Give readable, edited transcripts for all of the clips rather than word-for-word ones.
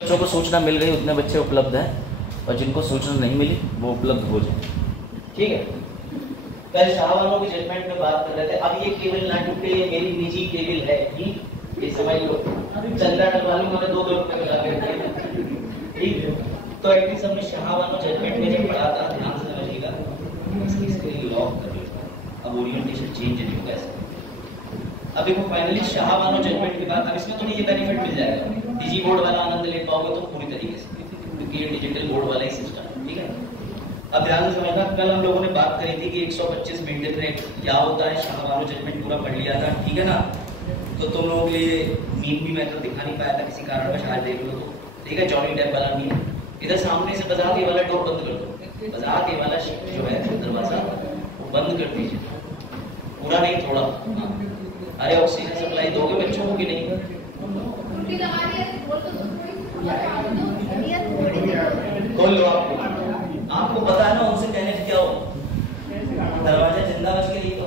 बच्चों को सूचना मिल गई उतने बच्चे उपलब्ध हैं और जिनको सूचना नहीं मिली वो उपलब्ध हो जाए। ठीक है, कल शाहवानों की जजमेंट में बात कर रहे थे। अब ये केवल ना टूटे, ये मेरी निजी केवल है कि ये समझ लो, चंदा डलवालू मैंने 2-2 रुपए में ला के रखे। ठीक है, तो एटलीस्ट हमने शाहवानों जजमेंट में जब पढ़ा था, ध्यान से समझिएगा, इसके लिए लॉक कर लो। अब ओरिएंटेशन चेंज नहीं होगा ऐसे। अब देखो फाइनली शाहवानों जजमेंट के बाद अब इसमें तुम्हें ये बेनिफिट मिल जाएगा, डिजी बोर्ड वाला आनंद ले पाओगे तो पूरी तरीके से, क्योंकि ये डिजिटल बोर्ड वाला ही सिस्टम है। ठीक है, अब ध्यान से समझना, कल हम लोगों ने बात करी थी कि 125 मिनट में क्या होता है, शाहवानों जजमेंट पूरा पढ़ लिया था। ठीक है ना, तो तुम लोगों के लिए मीम भी मैं तो दिखा नहीं पाया था किसी कारणवश, आज देख लो तो। ठीक है, जॉनी डेप वाला मीम, इधर सामने से बाजार ये वाला डोर बंद कर दो, बाजार ये वाला जो है दरवाजा वो बंद कर दीजिए, पूरा नहीं थोड़ा। अरे ऑक्सीजन सप्लाई दोगे बच्चों को कि नहीं? खोल लो, आपको पता है ना उनसे कहने से क्या हो, दरवाजा जिंदा बच के नहीं तो।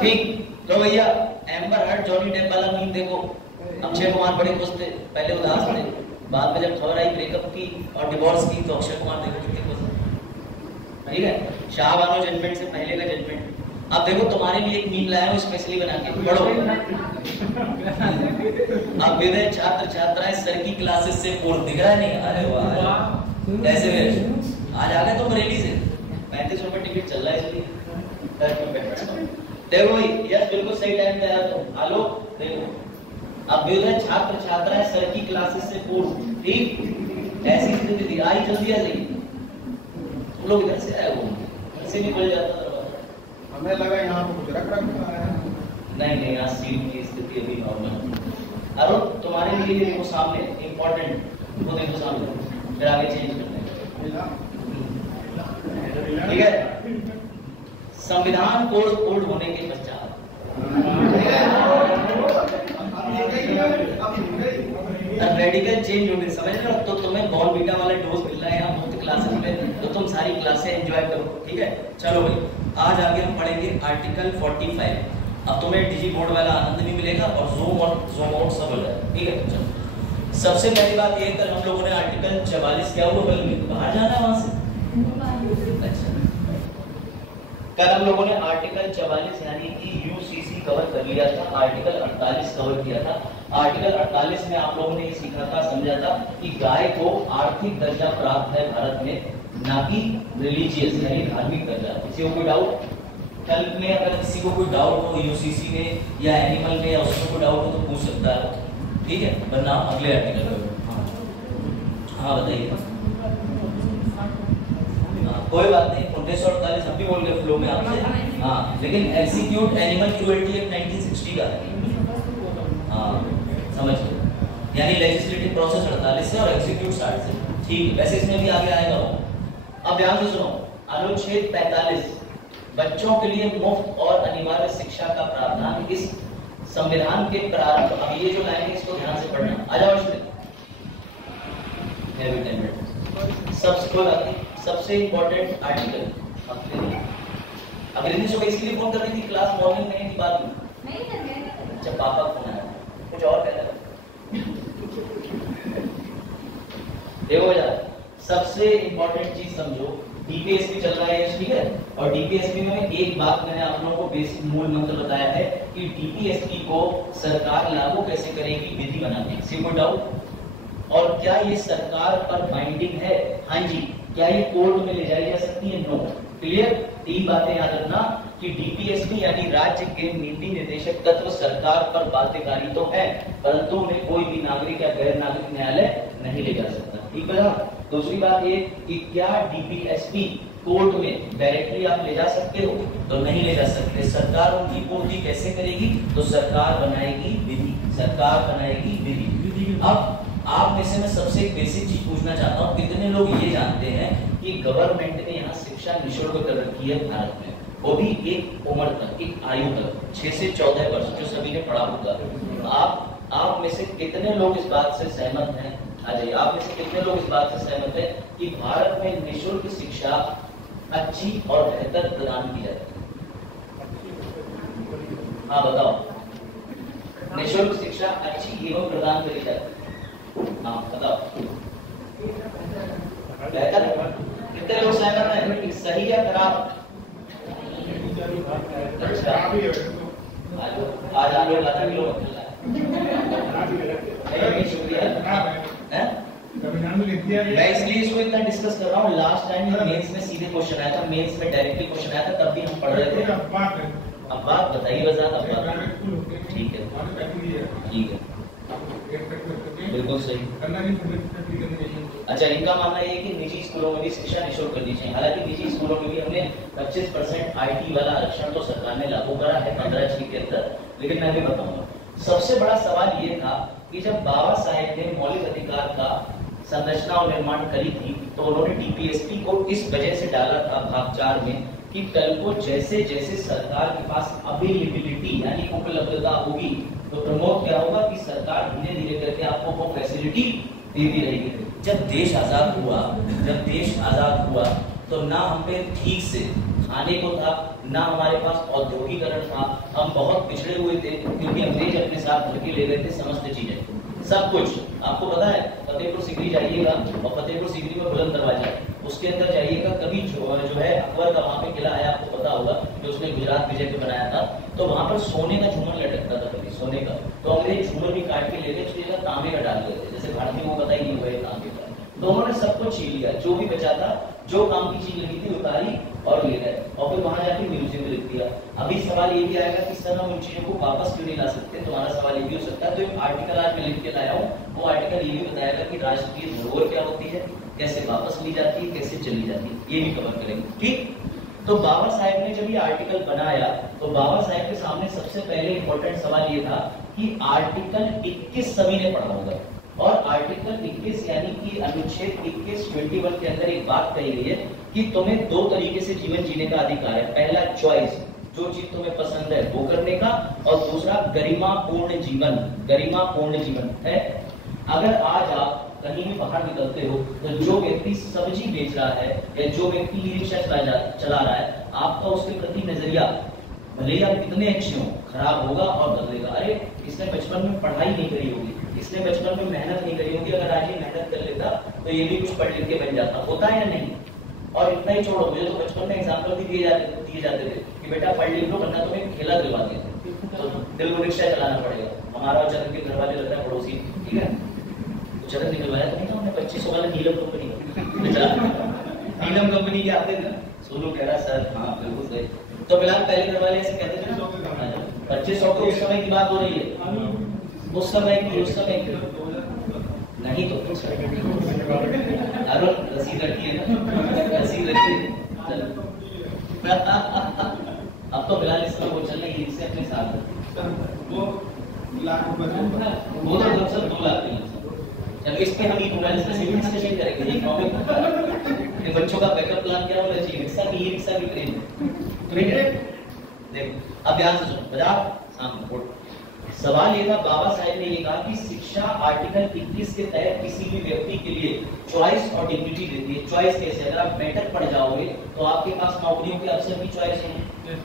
ठीक, तो भैया एम्बर हर्ड जॉनी डेप वाला मीम देखो, अक्षय कुमार बड़े खुश थे, पहले उदास थे, बाद में जब खबर आई ब्रेकअप की और डिवोर्स की तो अक्षय कुमार देखो कितने खुश थे। ठीक है, शाहवानों जजमेंट से पहले का जजमेंट। अब देखो तुम्हारे लिए एक मीम लाया हूं स्पेशली बना के, पढ़ो। अब विदय छात्र छात्राएं सर की क्लासेस से पूर्व दिख रहा है नहीं? अरे वाह, कैसे आज आ गए तुम बरेली से, 35 रुपए टिकट चल रहा है इसलिए। देखो भाई, यस बिल्कुल सही टाइम पे आया तो हेलो देखो। अब विदय छात्र छात्राएं सर की क्लासेस से पूर्व, ठीक ऐसी स्थिति थी, आई जल्दी आ जाइए। तुम लोग इधर से आए, वो से निकल जाता, हमें लगा यहाँ पे कुछ रख रखा है। नहीं, यहाँ सीट की स्थिति अभी नॉर्मल। अरुण तुम्हारे लिए देखो सामने इम्पोर्टेंट, वो देखो सामने, फिर आगे चेंज करते हैं। ठीक है, संविधान कोड होने के पश्चात रेडिकल चेंज होने, समझ लो, तो तुम्हें बॉर्नवीटा वाला डोज मिल रहा है यहाँ मुफ्त क्लासेस में, तो तुम सारी क्लासें एंजॉय करो। ठीक है, चलो भाई, आज आगे हम पढ़ेंगे आर्टिकल 45। अब तुम्हें डिजी बोर्ड वाला आनंद भी मिलेगा और जूम आउट सब हो जाएगा। ठीक है, चलो सबसे पहली बात ये, कल हम लोगों ने आर्टिकल 44 क्या हुआ, कल बाहर जाना है वहां से। अच्छा, कल हम लोगों ने आर्टिकल 44 यानी कि यूसीसी कवर कर लिया था, आर्टिकल 48 कवर किया था। आर्टिकल 48 में आप लोगों ने ये सीखा था, समझा था कि गाय को आर्थिक दर्जा प्राप्त है भारत में, ना कि रिलीजियस यानी धार्मिक दर्जा। किसी को कोई डाउट? कल में अगर किसी को कोई डाउट हो यूसीसी में या एनिमल में या उसमें कोई डाउट हो तो पूछ सकता है। ठीक है, वरना अगले आर्टिकल में। हाँ बताइए। कोई बात नहीं, 1948 हम भी बोल गए फ्लो में आपसे। हाँ, लेकिन एक्जीक्यूट एनिमल क्रूएल्टी एक्ट 1960 का है। हाँ समझ लो, यानी लेजिस्लेटिव प्रोसेस 48 से और एक्जीक्यूट 60 से। ठीक है, वैसे इसमें भी आगे आएगा वो। अब ध्यान से सुनो, अनुच्छेद 45 बच्चों के लिए मुफ्त और अनिवार्य शिक्षा का प्रावधान इस संविधान के प्रारंभ। अब ये जो लाइन है इसको ध्यान से पढ़ना। आ जाओ इसमें, सबसे इंपॉर्टेंट आर्टिकल। अंग्रेजी सुबह इसलिए फोन कर रही थी, क्लास मॉर्निंग में थी, बाद में अच्छा पापा फोन आया, कुछ और कहना है? देखो यार, सबसे इंपॉर्टेंट चीज समझो, डीपीएसपी चल रहा है, ठीक है, और डीपीएसपी में एक बात मैंने आप लोगों को बेसिक मूल मंत्र बताया है कि डीपीएसपी को सरकार लागू कैसे करेगी, विधि बनाने। किसी को डाउट? और क्या ये सरकार पर बाइंडिंग है? हाँ जी। क्या ये कोर्ट में ले जाई जा सकती है? नो। क्लियर? 3 बातें याद रखना कि डीपीएसपी यानी राज्य के नीति निर्देशक तत्व सरकार पर बाध्यकारी तो है, परंतु उन्हें कोई भी नागरिक या गैर नागरिक न्यायालय नहीं ले जा सकता। ठीक है। दूसरी बात ये कि क्या डीपीएसपी कोर्ट में डायरेक्टली आप ले जा सकते हो? तो नहीं ले जा सकते। सरकार उनकी पूर्ति कैसे करेगी? तो सरकार बनाएगी विधि, सरकार बनाएगी विधि। अब आप में से मैं सबसे एक बेसिक चीज पूछना चाहता हूँ, कितने लोग ये जानते हैं कि गवर्नमेंट ने यहाँ शिक्षा निःशुल्क कर रखी है भारत में, वो भी एक उम्र तक, एक आयु तक, 6 से 14 वर्ष, जो सभी ने पढ़ा होगा। आप में से कितने लोग इस बात से सहमत हैं? आ जाइए, आप में से कितने लोग इस बात से सहमत हैं कि भारत में निःशुल्क शिक्षा अच्छी और बेहतर प्रदान की जाती है? हाँ बताओ, निःशुल्क शिक्षा अच्छी प्रदान करी जाती है। हाँ बताओ, बेहतर है? कितने लोग सहमत हैं? सही है खराब? अच्छा, आज आलू आधा किलो नहीं, शुक्रिया। मैं इसलिए इसको इतना डिस्कस कर रहा हूँ, लास्ट टाइम मेंस में सीधे क्वेश्चन आया था, मेंस में डायरेक्टली क्वेश्चन आया था, तब भी हम पढ़ रहे थे। अब बात बताइए वजह, अब बात ठीक है, ठीक है, बिल्कुल सही। अच्छा, इनका मानना है कि निजी स्कूलों में भी शिक्षा निःशुल्क करनी चाहिए। हालांकि निजी स्कूलों में भी हमने 25% IT वाला आरक्षण तो सरकार ने लागू करा है 15 के अंदर, लेकिन मैं भी बताऊंगा। सबसे बड़ा सवाल ये था कि जब बाबा साहेब ने मौलिक अधिकार का संरचना और निर्माण करी थी, तो उन्होंने DPSP को इस वजह से डाला था भाग 4 में कि कल को जैसे जैसे सरकार के पास अवेलेबिलिटी यानी उपलब्धता होगी, तो प्रमोद क्या होगा कि सरकार धीरे धीरे करके आपको वो फैसिलिटी देती रहेगी। जब देश आजाद हुआ तो ना हम पे ठीक से खाने को था, ना हमारे पास औद्योगिकरण था, हम बहुत पिछड़े हुए थे, क्योंकि अंग्रेज अपने साथ भर के ले गए थे समस्त चीजें, सब कुछ। आपको पता है, फतेहपुर सीकरी जाइएगा और फतेहपुर सीकरी में बुलंद दरवाजा, उसके अंदर जाइएगा, कभी जो है अकबर का वहां पे किला है, आपको पता होगा, जो उसने गुजरात विजय पे बनाया था, तो वहां पर सोने का झूमर लटकता था, कभी सोने का, तो अंग्रेज झूमर भी काट के ले गए, उसकी जगह तांबे का डाल देते, जैसे भारतीयों को पता ही नहीं हुआ तांबे का, तो उन्होंने सब कुछ छीन लिया, जो भी बचा था, जो काम की चीज लगी थी उतारी और ले गए, और फिर वहां जाके म्यूजियम में लिख दिया। अभी सवाल ये भी आएगा कि सर हम उन चीजों को वापस क्यों नहीं ला सकते, तुम्हारा सवाल ये भी हो सकता है। तो एक आर्टिकल आज मैं लिख के लाया हूँ, वो आर्टिकल ये भी बताएगा कि राष्ट्रीय धरोहर क्या होती है, कैसे वापस ली जाती है, कैसे चली जाती है, ये भी कवर करेंगे, ठीक। तो बाबा साहेब ने जब ये आर्टिकल बनाया, तो बाबा साहेब के सामने सबसे पहले इंपॉर्टेंट सवाल ये था कि आर्टिकल 21 सभी ने पढ़ा होगा, और आर्टिकल 21 यानी कि अनुच्छेद 21 के अंदर एक बात कही गई है कि तुम्हें 2 तरीके से जीवन जीने का अधिकार है। पहला चॉइस, जो चीज तुम्हें पसंद है वो करने का, और दूसरा गरिमापूर्ण जीवन है। अगर आज आप कहीं भी बाहर निकलते हो, तो जो व्यक्ति सब्जी बेच रहा है या जो व्यक्ति ई रिक्शा चला रहा है, आपका उसके प्रति नजरिया भले ही आप कितने अच्छे हो खराब होगा और बदलेगा। अरे इसने बचपन में पढ़ाई नहीं करी होगी, इसने बचपन में मेहनत नहीं करी होगी, अगर आज ये मेहनत कर लेता तो ये भी कुछ पढ़ लिख के बन जाता, होता है या नहीं। और इतना ही छोड़ो, मुझे तो बचपन में एग्जाम्पल भी दिए जाते थे कि बेटा पढ़ लिख लो वरना तुम्हें खेला दिलवा देते, तो दिल को रिक्शा चलाना पड़ेगा। हमारा चरण के घर वाले लग रहा है पड़ोसी, ठीक है, चरण निकलवाया तो नहीं था हमने 2500 वाला नीलम कंपनी के आते थे। सोनू कह रहा सर हाँ बिल्कुल सही। तो फिलहाल पहले घर वाले ऐसे कहते थे 2500 तो उस समय की बात हो रही है, उस समय की नहीं तो रसीद रखी है ना, रसीद रखी है। अब तो फिलहाल इस समय वो चल रही है, अपने साथ वो तो सर 2 लाख के। चलो इस पे हम ही पूरा डिस्कशन करेंगे, ये टॉपिक बच्चों का बैकअप प्लान क्या होना चाहिए, रिक्शा की ट्रेन। देखो अब ध्यान से सुनो, बाजार सामने सवाल ये था, बाबा साहेब ने ये कहा कि शिक्षा आर्टिकल 21 के तहत किसी भी व्यक्ति के लिए चॉइस और डिग्निटी देती है। चॉइस कैसे, अगर आप बेटर पढ़ जाओगे तो आपके पास नौकरियों के अवसर की चॉइस है,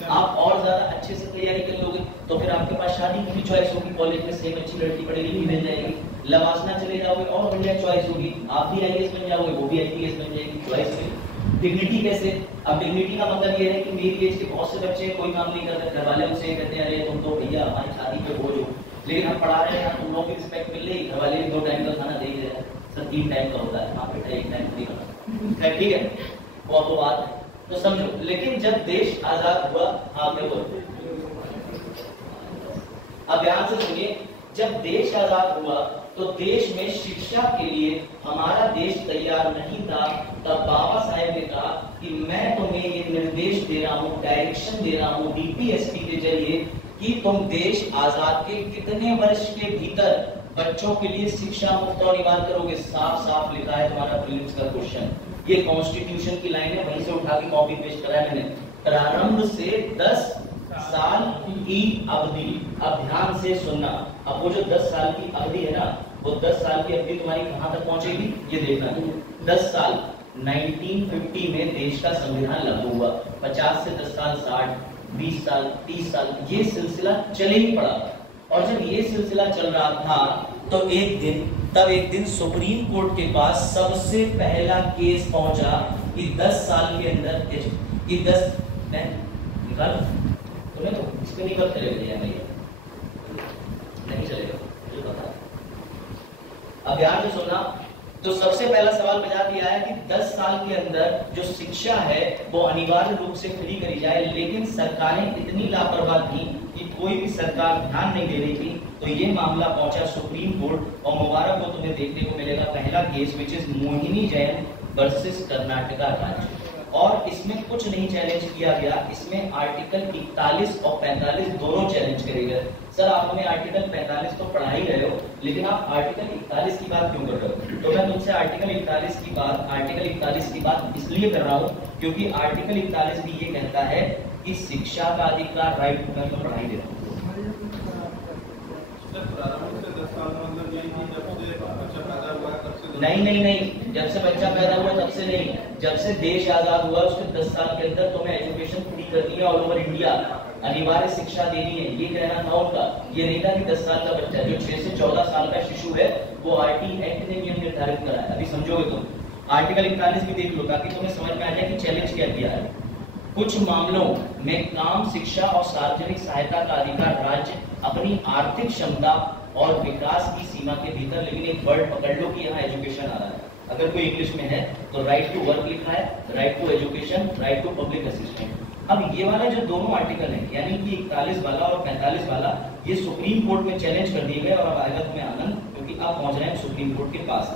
आप और ज्यादा अच्छे से तैयारी कर लोगे तो फिर आपके पास शादी की भी चॉइस होगी, कॉलेज में सेम अच्छी लड़की पढ़ी लिखी मिल जाएगी, लवासना चले जाओगे और बढ़िया चॉइस होगी, आप भी IAS बन जाओगे, वो भी IPS बन जाएगी, चॉइस होगी। डिग्निटी कैसे, अब डिग्निटी का मतलब ये है कि मेरी एज के बहुत से बच्चे कोई काम नहीं करते, घर वाले उनसे कहते हैं अरे तुम तो भैया हमारी शादी पे बोझ हो, लेकिन हम पढ़ा रहे हैं, तुम लोगों की रिस्पेक्ट मिल रही, घर वाले भी 2 टाइम का खाना दे ही रहे हैं, सर 3 टाइम का होता है, हाँ बेटा 1 टाइम नहीं होता, ठीक है, वो तो बात है, तो समझो। लेकिन जब देश आजाद हुआ, हाँ क्या बोलते, अब ध्यान से सुनिए, जब देश आजाद हुआ तो देश में शिक्षा के लिए हमारा देश तैयार नहीं था, तब बाबा साहेब ने कहा कि मैं तुम्हें ये निर्देश दे रहा हूं, डायरेक्शन दे रहा हूं DPSP के जरिए कि तुम देश आजाद के कितने वर्ष के भीतर बच्चों के लिए शिक्षा मुफ्त और अनिवार्य करोगे। साफ साफ लिखा है तुम्हारा प्रीलिम्स का क्वेश्चन, ये कॉन्स्टिट्यूशन की लाइन है, वहीं से उठा के कॉपी पेस्ट करा है मैंने। प्रारंभ से 10 साल की अवधि, अब ध्यान से सुनना, अब वो जो 10 साल की अवधि है ना, वो 10 साल की अवधि तुम्हारी कहां तक पहुंचेगी ये देखना है। 10 साल 1950 में देश का संविधान लागू हुआ, 50 से 10 साल 60, 20 साल 30 साल, ये सिलसिला चले ही पड़ा और जब ये सिलसिला चल रहा था तो एक दिन सुप्रीम कोर्ट के पास सबसे पहला केस पहुंचा कि 10 साल के अंदर कि 10 निकाल तुम्हें तो इस पे नहीं बात करेगा भैया, नहीं चलेगा मुझे पता है। अब ध्यान से सुनना, तो सबसे पहला सवाल बजा दिया है कि 10 साल के अंदर जो शिक्षा है वो अनिवार्य रूप से फ्री करी जाए, लेकिन सरकारें इतनी लापरवाह थी कि कोई भी सरकार ध्यान नहीं दे रही थी। तो ये मामला पहुंचा सुप्रीम कोर्ट और मुबारक को तुम्हें देखने को मिलेगा पहला case which is Mohini Jain versus Karnataka राज्य। और इसमें कुछ नहीं चैलेंज किया गया, इसमें आर्टिकल 41 और 45 दोनों चैलेंज करे गए। सर आप हमें आर्टिकल 45 तो पढ़ा ही रहे हो, लेकिन आप आर्टिकल 41 की बात क्यों कर रहे हो? तो मैं तुमसे आर्टिकल 41 की बात इसलिए कर रहा हूँ क्योंकि आर्टिकल 41 भी ये कहता है कि शिक्षा का अधिकार, राइट, मैं तो पढ़ाई दे रहा हूँ। नहीं, जब से बच्चा पैदा हुआ तब से नहीं, जब से देश आजाद हुआ उसके 10 साल के अंदर तुम्हें एजुकेशन फ्री कर दी है ऑल ओवर इंडिया, अनिवार्य शिक्षा देनी है, ये कहना था उनका। ये नहीं था कि 10 साल का बच्चा जो 6 से 14 साल का शिशु है वो आरटी एक्ट ने नियम निर्धारित करा है। अभी समझोगे तुम, आर्टिकल 41 भी देख लो ताकि तुम्हें समझ में आ जाए कि चैलेंज क्या किया है। कुछ मामलों में काम, शिक्षा और सार्वजनिक सहायता का अधिकार राज्य अपनी आर्थिक क्षमता और विकास की सीमा के भीतर, लेकिन एक वर्ड पकड़ लो कि यहाँ एजुकेशन आ रहा है। अगर कोई इंग्लिश में है तो राइट टू वर्क लिखा है, right to education, right to public assistant. अब ये वाला जो दोनों आर्टिकल है यानी कि 41 वाला और 45 वाला, ये सुप्रीम कोर्ट में चैलेंज कर दिए गए और अब आएगा तुम्हें आनंद, क्योंकि अब पहुंच रहे हैं सुप्रीम कोर्ट के पास।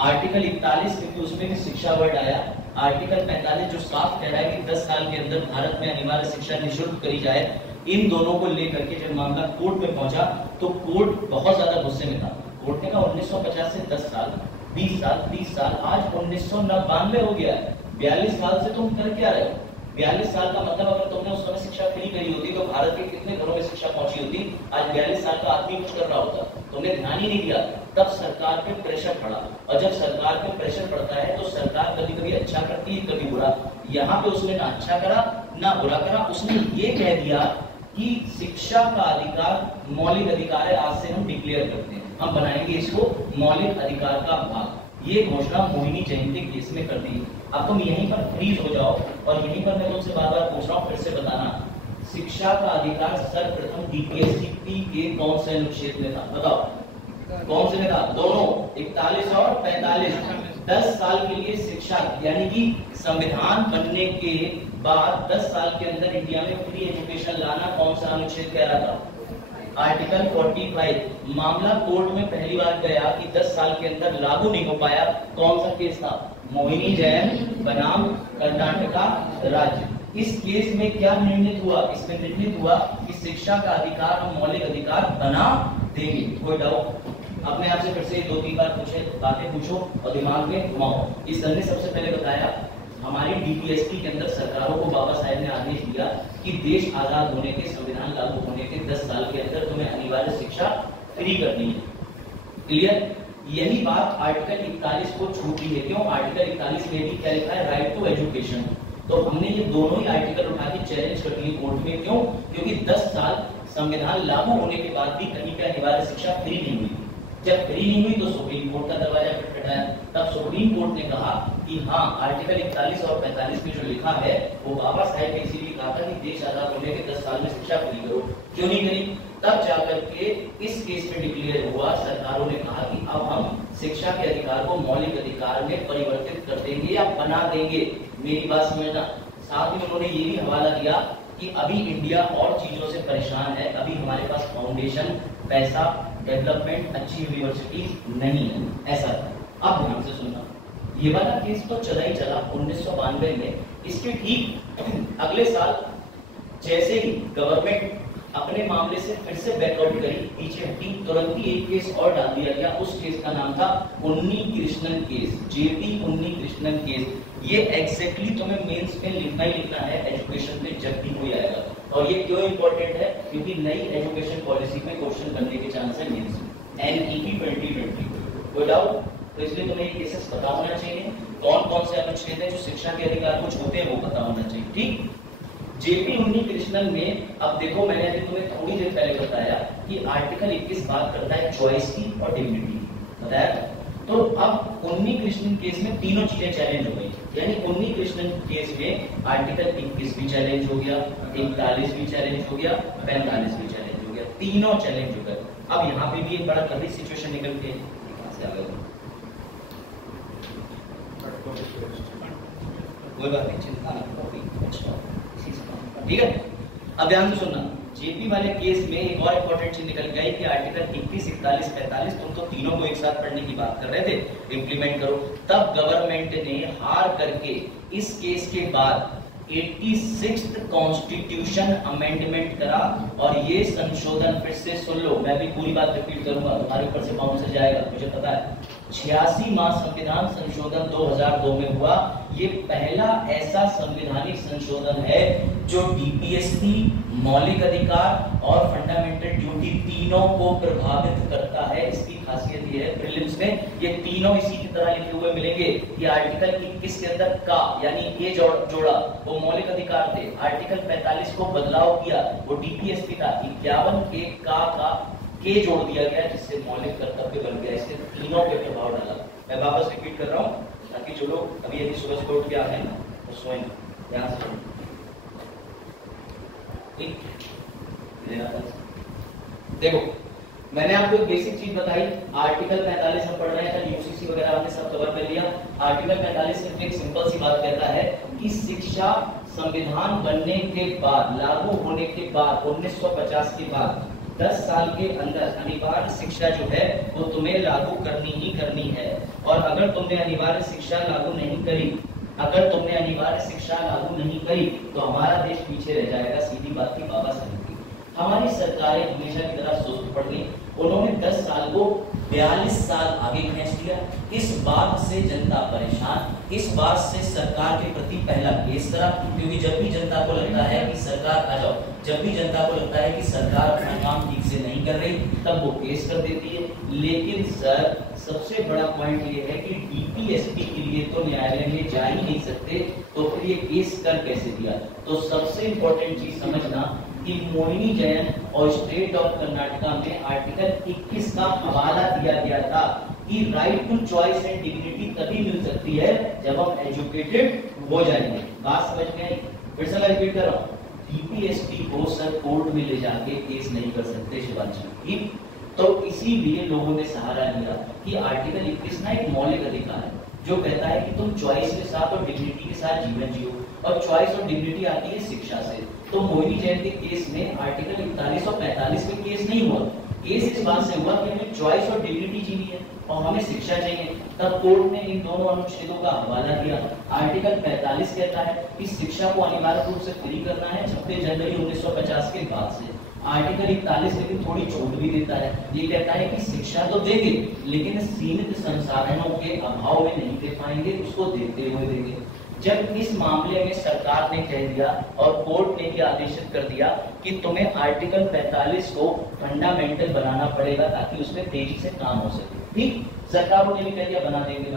आर्टिकल 41 क्योंकि उसमें भी शिक्षा वर्ड आया, आर्टिकल 45 जो साफ कह रहा है कि 10 साल के अंदर भारत में अनिवार्य शिक्षा निःशुल्क करी जाए। इन दोनों को लेकर के जब मामला कोर्ट में पहुंचा तो कोर्ट बहुत ज्यादा गुस्से में था। कोर्ट ने कहा 1950 से 10 साल, 20 साल, 30 साल, आज 1992 हो गया है। 42 साल से तुम कर क्या रहे हो? 42 साल का मतलब अगर तुमने उस समय शिक्षा फ्री करी होती तो भारत के कितने घरों में शिक्षा पहुंची होती? आज 42 साल का आदमी कुछ कर रहा होता, तुमने ध्यान ही नहीं दिया। तब सरकार पे प्रेशर पड़ा, और जब सरकार पे प्रेशर पड़ता है तो सरकार कभी कभी अच्छा करती है, कभी बुरा। यहाँ पे उसने ना अच्छा करा ना बुरा करा, उसने ये कह दिया कि शिक्षा का अधिकार मौलिक अधिकार है, आज से हम डिक्लेयर करते हैं, हम बनाएंगे इसको मौलिक अधिकार का भाग। ये घोषणा मोहिनी जैन के केस में कर दी। अब तुम यहीं पर फ्रीज हो जाओ और यहीं पर मैं तुमसे बार बार पूछ रहा हूँ, फिर से बताना, शिक्षा का अधिकार सर्वप्रथम डीपीएसपी के कौन से अनुच्छेद में था? बताओ कौन से में था? दोनों, 41 और 45। 10 साल के लिए शिक्षा, यानी कि संविधान बनने के बाद 10 साल के अंदर इंडिया में फ्री एजुकेशन लाना कौन सा अनुच्छेद कह रहा था? आर्टिकल 45। मामला कोर्ट में पहली बार गया कि 10 साल के अंदर लागू नहीं हो पाया, कौन सा केस था? मोहिनी जैन बनाम कर्नाटका राज्य। इस केस में क्या निर्णित हुआ? इसमें निर्णित हुआ कि शिक्षा का अधिकार हम मौलिक अधिकार बना देंगे। कोई डाउट? अपने आप से फिर से 2-3 बार पूछे बातें पूछो और दिमाग में घुमाओ। इस सर ने सबसे पहले बताया हमारी डीपीएसपी के अंदर सरकारों को बाबा साहेब ने आदेश दिया कि देश आजाद होने के, संविधान लागू होने के 10 साल के अंदर तुम्हें अनिवार्य शिक्षा फ्री करनी है। क्लियर? यही बात आर्टिकल 41 को छूटी है। क्यों? आर्टिकल 41 में भी क्या लिखा है? Right to education. तो हमने ये दोनों ही आर्टिकल उठा के चैलेंज कर दिए कोर्ट में। क्यों? क्योंकि 10 साल संविधान लागू होने के बाद भी कहीं पे अनिवार्य शिक्षा फ्री नहीं हुई। जब फ्री नहीं हुई तो सुप्रीम कोर्ट का दरवाजा खटखटाया। तब सुप्रीम कोर्ट ने कहा कि हाँ, आर्टिकल 41 और 45 में जो लिखा है वो बाबा साहेब ने इसीलिए कहा था कि देश आजाद होने के 10 साल में शिक्षा फ्री करो। क्यों नहीं करी? तब जाकर के इस केस में डिक्लेयर हुआ, सरकारों ने कहा कि अब हम शिक्षा के अधिकार को मौलिक अधिकार में परिवर्तित कर देंगे या बना देंगे। मेरी बात समझना। साथ ही उन्होंने ये भी हवाला दिया कि अभी इंडिया और चीजों से परेशान है, अभी हमारे पास फाउंडेशन, पैसा, डेवलपमेंट, अच्छी यूनिवर्सिटी नहीं है, ऐसा था। अब ध्यान से सुनना, ये वाला केस तो चला ही चला 1992 में। इसके ठीक अगले साल जैसे ही गवर्नमेंट अपने मामले से फिर से बैकआउट करी, पीछे हटी, तुरंत ही एक केस और डाल दिया गया। उस केस का नाम था उन्नी कृष्णन केस, जेपी उन्नी कृष्णन केस। ये एग्जैक्टली तुम्हें मेंस में लिखना ही लिखना है एजुकेशन में जब भी कोई आएगा। और ये क्यों इंपॉर्टेंट है? क्योंकि नई एजुकेशन पॉलिसी में क्वेश्चन बनने के चांस है मेंस में, एनईपी 2020। कोई डाउट? तो इसलिए तुम्हें ये केसेस पता होना चाहिए, कौन कौन से अनुच्छेद है जो शिक्षा के अधिकार को छूते हैं वो पता होना चाहिए। ठीक, जेपी उन्नीकृष्णन में अब देखो, मैंने अभी तुम्हें थोड़ी देर पहले बताया कि आर्टिकल 21 बात करता है चॉइस की और डिग्निटी की, बताया। तो अब उन्नीकृष्णन केस में तीनों चीजें चैलेंज हो गई, यानी उन्नीकृष्णन केस में आर्टिकल 21 भी चैलेंज हो गया, 41 भी चैलेंज हो गया, 45 भी चैलेंज हो गया, तीनों चैलेंज हो गए। अब यहाँ पे भी एक बड़ा कड़ी सिचुएशन निकल के कहां से आ गया, कोई बात नहीं, चिंता नहीं, ठीक है। अब ध्यान से सुनना, जेपी वाले केस में एक और इंपॉर्टेंट चीज निकल गई कि आर्टिकल 21, 41, 45 तुम तो तीनों को एक साथ पढ़ने की बात कर रहे थे, इंप्लीमेंट करो। तब गवर्नमेंट ने हार करके इस केस के बाद 86th कॉन्स्टिट्यूशन अमेंडमेंट करा, और ये संशोधन फिर से सुन लो, मैं भी पूरी बात रिपीट करूंगा, तुम्हारे ऊपर से बाउंसर जाएगा, मुझे पता है। 86वां संविधान संशोधन 2002 में हुआ। ये पहला ऐसा संवैधानिक संशोधन है जो डीपीएसपी, मौलिक अधिकार और फंडामेंटल ड्यूटी तीनों को प्रभावित करता है। इसकी खासियत ये है, प्रीलिम्स में ये तीनों इसी की तरह लिखे हुए मिलेंगे कि आर्टिकल 21 के अंदर का यानी ए जोड़ा, वो मौलिक अधिकार थे। आर्टिकल 45 को बदलाव किया, वो डीपीएसपी था। 51 के का के जोड़ दिया गया, जिससे मौलिक कर्तव्य बन गया। इससे तीनों पे प्रभाव डाला। मैं वापस रिपीट कर रहा हूँ ताकि जो लोग अभी अभी सुबह से उठ के आ रहे हैं ना, वो सोएं, ध्यान से। देखो, मैंने आपको एक बेसिक चीज बताई, आर्टिकल 45 हम पढ़ रहे हैं, कल यूसीसी वगैरह हमने सब कवर कर लिया। आर्टिकल 45 सिर्फ एक सिंपल सी बात कहता है कि शिक्षा संविधान बनने के बाद, लागू होने के बाद, 1950 के बाद 10 साल के अंदर अनिवार्य शिक्षा जो है वो तुम्हें लागू करनी ही करनी है। और अगर तुमने अनिवार्य शिक्षा लागू नहीं करी, अगर तुमने अनिवार्य शिक्षा लागू नहीं करी तो हमारा देश पीछे रह जाएगा। सीधी बात थी बाबा साहब की। हमारी सरकारें हमेशा की तरह सुस्त पड़ गई, उन्होंने 10 साल को 42 साल आगे खींच दिया। इस बात से जनता परेशान, इस बात से सरकार के प्रति पहला केस करा, क्योंकि जब भी जनता को लगता है कि सरकार आ जाओ, जब भी जनता को लगता है कि सरकार अपना काम ठीक से नहीं कर रही, तब वो केस कर देती है। लेकिन सर, सबसे बड़ा पॉइंट ये है कि डीपीएसपी के लिए तो न्यायालय में जा ही नहीं सकते, तो फिर ये केस कर कैसे दिया? तो सबसे इंपॉर्टेंट चीज समझना कि मोहिनी जैन और स्टेट ऑफ कर्नाटका में आर्टिकल 21 का हवाला दिया गया था कि right to choice and dignity तभी मिल सकती है जब हम एजुकेटेड हो जाएंगे। बात समझ में आई? फिर से मैं रिपीट कर रहा हूँ, डीपीएसपी को सर कोर्ट में ले जाके केस नहीं कर सकते शिवाजी, ठीक? तो इसीलिए लोगों ने सहारा लिया कि आर्टिकल 21 ना एक मौलिक अधिकार है जो कहता है कि तुम चॉइस के साथ और डिग्निटी के साथ जीवन जियो, और चॉइस और डिग्निटी आती है शिक्षा से। तो मोहिनी जैन के केस में आर्टिकल 41 और 45 में केस नहीं हुआ। केस इस बात से हुआ कि हमें चॉइस और डिग्निटी जीनी है और हमें शिक्षा चाहिए। तब कोर्ट ने इन दोनों अनुच्छेदों का हवाला दिया। आर्टिकल 45 कहता है कि शिक्षा को अनिवार्य रूप से फ्री करना है 26 जनवरी 1950 के बाद से। आर्टिकल 41 लेकिन थोड़ी छूट भी देता है, ये कहता है कि शिक्षा तो देंगे लेकिन सीमित संसाधनों के अभाव में नहीं दे पाएंगे, उसको देते हुए देंगे। जब इस मामले में सरकार ने कह दिया और कोर्ट ने यह आदेशित कर दिया कि तुम्हें आर्टिकल 45 को फंडामेंटल बनाना पड़ेगा ताकि उसमें तेजी से काम हो सके, ठीक? सरकारों ने भी कह दिया बना देंगे,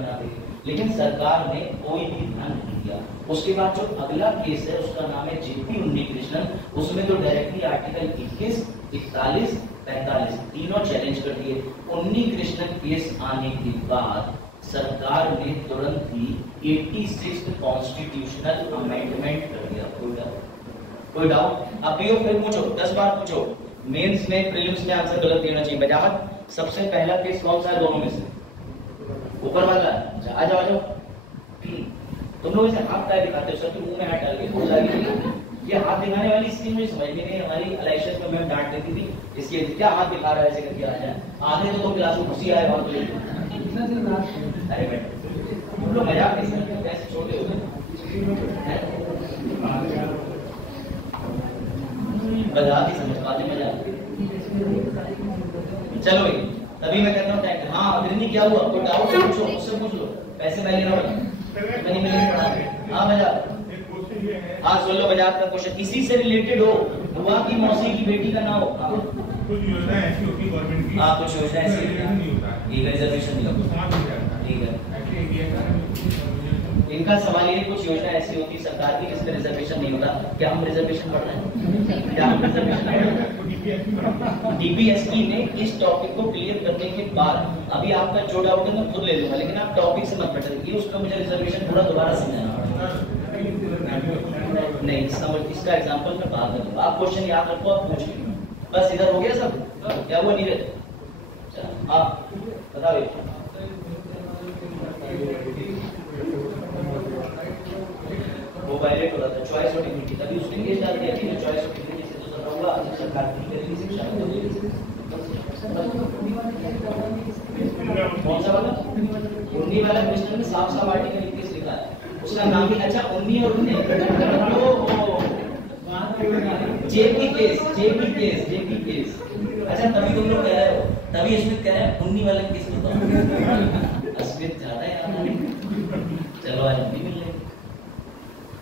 लेकिन सरकार ने कोई भी ध्यान नहीं दिया। उसके बाद जो अगला केस है उसका नाम है जेपी उन्नीकृष्णन, उसमें तो डायरेक्टली आर्टिकल 21, 41, 45 तीनों चैलेंज कर दिए। उन्नीकृष्णन केस आने के बाद सरकार ने तुरंत ही 86th कॉन्स्टिट्यूशनल अमेंडमेंट कर दिया। कोई डाउट? अब भी फिर पूछो, 10 बार पूछो, मेंस में प्रीलिम्स में आंसर गलत देना चाहिए। बजावत सबसे पहला केस कौन सा है दोनों में से? ऊपर वाला है। आ जाओ। तुम लोग इसे हाथ क्या दिखाते हो? सर तुम मुंह में हाथ डाल के ये हाथ दिखाने वाली स्कीम मुझे समझ में नहीं। हमारी इलेक्शन में मैम डांट देती थी इसके क्या हाथ दिखा रहा है ऐसे करके आ जाए। आधे तो क्लास में घुसी आए और अरे बेटा तुम लोग मजाक नहीं करते, कैसे छोटे हो? मजाक ही समझ पाते, मजाक। चलो तभी मैं कहता हूँ हाँ अग्रणी क्या हुआ? कोई डाउट है पूछो, मुझसे पूछ लो। पैसे मैं ले रहा हूँ, मैंने पढ़ा। हाँ मजाक, हाँ सुन लो मजाक का क्वेश्चन इसी से रिलेटेड हो। बुआ की मौसी की बेटी का नाम हो, कुछ योजना ऐसी होती है गवर्नमेंट की। हाँ कुछ योजना ऐसी नहीं होता है, रिजर्वेशन दिया, ठीक है। इनका सवाल ये, कुछ योजना ऐसी होती सरकार की जिसमें रिजर्वेशन नहीं होता, क्या हम रिजर्वेशन पढ़ रहे हैं? क्या हम रिजर्वेशन पढ़ रहे हैं? डीपीएसपी ने इस टॉपिक को क्लियर करने के बाद अभी आपका जो डाउट है मैं खुद ले लूंगा, लेकिन आप टॉपिक से मत भटकिए, उसका मुझे रिजर्वेशन पूरा दोबारा समझाना नहीं। इसका एग्जांपल मैं बाद में दूंगा, आप क्वेश्चन याद रखो, आप पूछिए। बस इधर हो गया सब? क्या हुआ नीरज? आप बताओ। वो वायलेट हो रहा था चॉइस और डिग्निटी, तभी उसने केस डाल दिया कि चॉइस और डिग्निटी से तो सब होगा, सरकार की करेगी शिक्षा कौन सा वाला? 19 वाला क्वेश्चन में साफ साफ आर्टिकल 21 लिखा है, उसका नाम ही अच्छा 19 और 19 जेपी केस। अच्छा तभी तुम लोग कह रहे हो, तभी अस्मित कह रहे हैं 19 वाला केस बताओ। अस्मित ज्यादा है यार, चलो आज भी मिल लेंगे।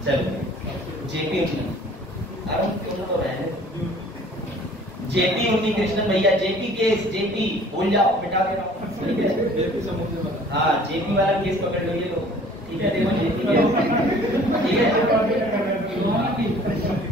चलो जेपी उन्नी कृष्णन भैया, जेपी केस, जेपी बोल जाओ, मिटा के रहो। हाँ जेपी वाला केस पकड़ लो ये लोग, ठीक है? देखो जेपी केस, ठीक है?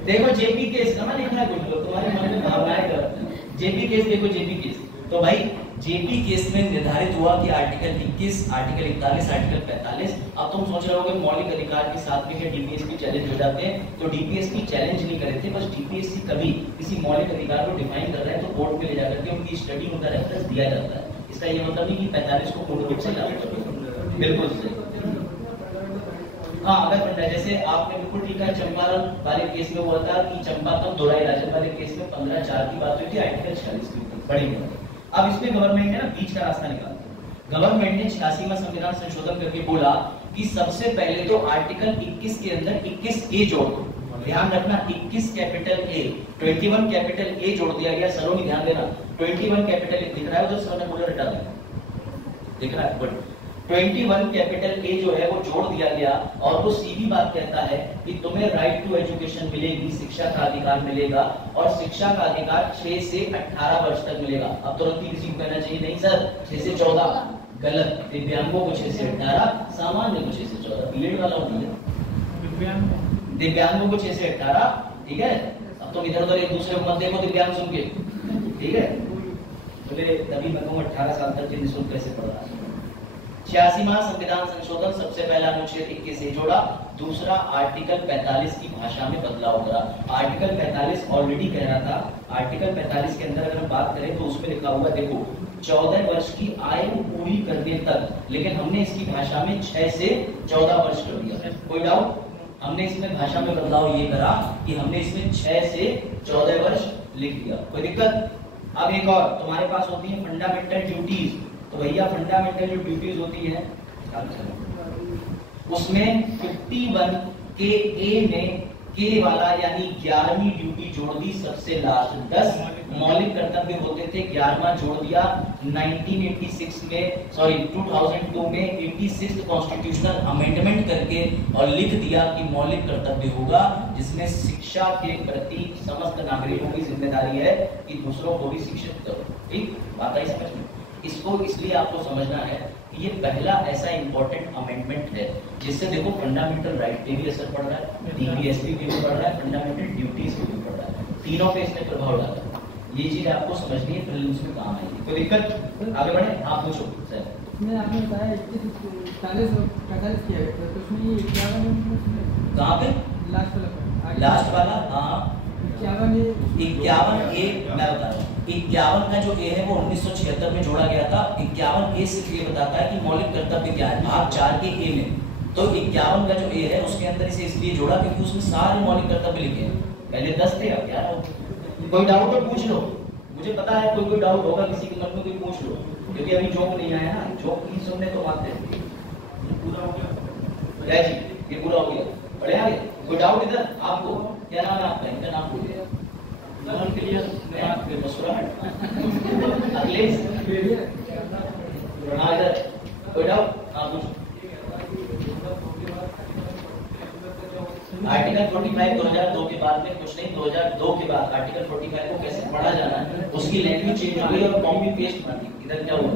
देखो जेपी केस ना लिखना कुछ लोग, तुम्हारे मन में भावनाएं गलत है। जेपी केस देखो, जेपी केस तो भाई जेपी केस में निर्धारित हुआ कि आर्टिकल 21, आर्टिकल 41, आर्टिकल 45। अब तुम सोच रहे होगे मौलिक अधिकार के साथ में क्या डीपीएसपी चैलेंज हो जाते हैं? तो डीपीएसपी चैलेंज नहीं करे थे, बस डीपीएसपी कभी किसी मौलिक अधिकार को डिफाइन कर रहे हैं तो कोर्ट में ले जाकर के उनकी स्टडी, उनका रेफरेंस दिया जाता है। इसका ये मतलब नहीं कि 45 को पूर्ण रूप से लागू करो, बिल्कुल सही। हाँ अगर पंडा जैसे आपने बिल्कुल ठीक है, चंपारण वाले केस में हुआ था कि चंपारण दोहराई राजन वाले केस में 15(4) की बात हुई थी, आर्टिकल 46 की बड़ी बात। अब इसमें गवर्नमेंट ने ना बीच का रास्ता निकाला। गवर्नमेंट ने 86 में संविधान संशोधन करके बोला कि सबसे पहले तो आर्टिकल 21 के अंदर 21A जोड़ दो। ध्यान रखना 21 कैपिटल A, 21 कैपिटल A जोड़ दिया गया। सरोनी ध्यान देना, 21 कैपिटल A दिख रहा है उधर, सर ने बोला हटा देना, दिख रहा है? बट 21 कैपिटल A जो है वो जोड़ दिया गया और वो सीधी बात कहता है कि तुम्हें राइट टू एजुकेशन मिलेगी, शिक्षा का अधिकार मिलेगा, और शिक्षा का अधिकार 6 से 18 वर्ष तक मिलेगा। अब तुरंत ही किसी को कहना चाहिए नहीं सर 6 से 14, गलत। दिव्यांगों को 6 से 18, सामान्य को 6 से 14, बीएड वाला होती है, दिव्यांगों को 6 से 18, ठीक है? अब तुम इधर उधर एक दूसरे को मत देखो दिव्यांग सुन के, ठीक है? बोले तभी मैं कहूँ 18 साल तक के निःशुल्क कैसे पढ़ रहा है। 86वां संविधान संशोधन, सबसे पहला अनुच्छेद 21 जोड़ा, दूसरा आर्टिकल 45 की भाषा में बदलाव करा। आर्टिकल 45 ऑलरेडी कह रहा था, आर्टिकल 45 के अंदर अगर हम बात करें तो उसमें लिखा हुआ देखो 14 वर्ष की आयु पूरी करने तक, लेकिन हमने इसकी भाषा में 6 से 14 वर्ष कर दिया। कोई डाउट? हमने इसमें भाषा में बदलाव ये करा कि हमने इसमें 6 से 14 वर्ष लिख दिया। कोई दिक्कत? अब एक और तुम्हारे पास होती है फंडामेंटल ड्यूटीज। तो भैया फंडामेंटल जो ड्यूटीज होती है उसमें 51 के ए में के वाला यानी 11वीं ड्यूटी जोड़ दी सबसे लास्ट। 10 मौलिक कर्तव्य होते थे, 11वां जोड़ दिया 1986 में, सॉरी 2002 में 86 कॉन्स्टिट्यूशनल अमेंडमेंट करके और लिख दिया कि मौलिक कर्तव्य होगा जिसमें शिक्षा के प्रति समस्त नागरिकों की जिम्मेदारी है कि दूसरों को भी शिक्षित करो। ठीक बात आई समझ में? इसको इसलिए आपको समझना है कि ये पहला ऐसा इंपॉर्टेंट अमेंडमेंट है जिससे देखो फंडामेंटल राइट पे भी असर पड़ रहा है, डीपीएसपी पे भी पड़ रहा है, फंडामेंटल ड्यूटीज पे भी पड़ रहा है, तीनों पे इसने प्रभाव डाला है। ये चीज आपको समझनी है, फिर उसमें काम आएगी। कोई दिक्कत? आगे बढ़े, आप पूछो सर। मैं आपने बताया 40 45 किया गया तो उसमें ये 51 कहां पे? लास्ट वाला हाँ 51 ए मैं बता रहा हूँ। 51 का जो ए है वो 1976 में जोड़ा गया था। 51 ए सिर्फ ये बताता है कि मौलिक कर्तव्य क्या है, भाग 4 के ए में। तो 51 का जो ए है उसके अंदर इसे इसलिए जोड़ा क्योंकि उसमें सारे मौलिक कर्तव्य लिखे हैं। पहले 10 थे, अब 11 हो गए। कोई डाउट तो पूछ लो, मुझे पता है कोई डाउट होगा किसी के मन में, कोई पूछ लो, क्योंकि अभी जोक नहीं आया ना, जोक की सुनने तो आते हैं। पूरा हो गया जय जी, ये पूरा हो गया, बढ़े आगे। कोई डाउट इधर? आपको क्या नाम है आपका? इनका नाम बोलिए के लिए मैं आपके मुस्कुराहट अखिलेश। हाँ इधर कोई डाउट? हाँ पूछो। आर्टिकल 45 2002 के बाद में कुछ नहीं, 2002 के बाद आर्टिकल 45 को कैसे पढ़ा जाना है उसकी लैंग्वेज चेंज हो गई और कॉपी पेस्ट बन गई। इधर क्या हुआ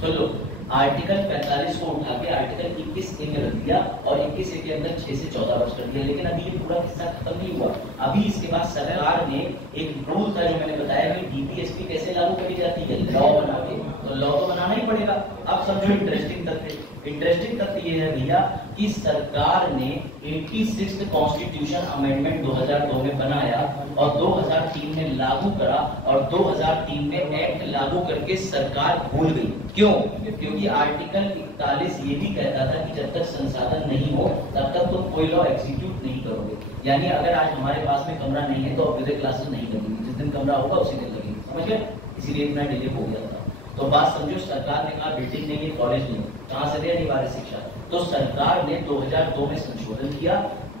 सुन लो, आर्टिकल 45 को उठा के आर्टिकल 21A में रख दिया और 21A के अंदर 6 से 14 वर्ष कर दिया। लेकिन अभी ये पूरा किस्सा खत्म नहीं हुआ। अभी इसके बाद सरकार ने एक रूल था जो मैंने बताया कि डीपीएसपी कैसे लागू करी जाती है, लॉ बना के। तो लॉ तो बनाना ही पड़ेगा। अब समझो इंटरेस्टिंग तथ्य ये है भैया कि सरकार ने 86th कॉन्स्टिट्यूशन अमेंडमेंट 2002 में बनाया और 2003 में लागू करा और 2003 में एक्ट लागू करके सरकार भूल गई। क्यों? क्योंकि आर्टिकल 41 ये भी कहता था कि जब तक संसाधन नहीं हो तब तक तुम कोई लॉ एग्जीक्यूट नहीं करोगे। यानी अगर आज हमारे पास में कमरा नहीं है तो अब क्लासेस नहीं लगेगी, जिस दिन कमरा होगा उसी दिन लगेगी। समझ गए? इसीलिए इतना डिले हो गया था। तो बात समझो, सरकार ने कहा बिल्डिंग नहीं है, कॉलेज नहीं है, कहां से दे अनिवार्य शिक्षा? तो सरकार ने 2002 में संशोधन किया,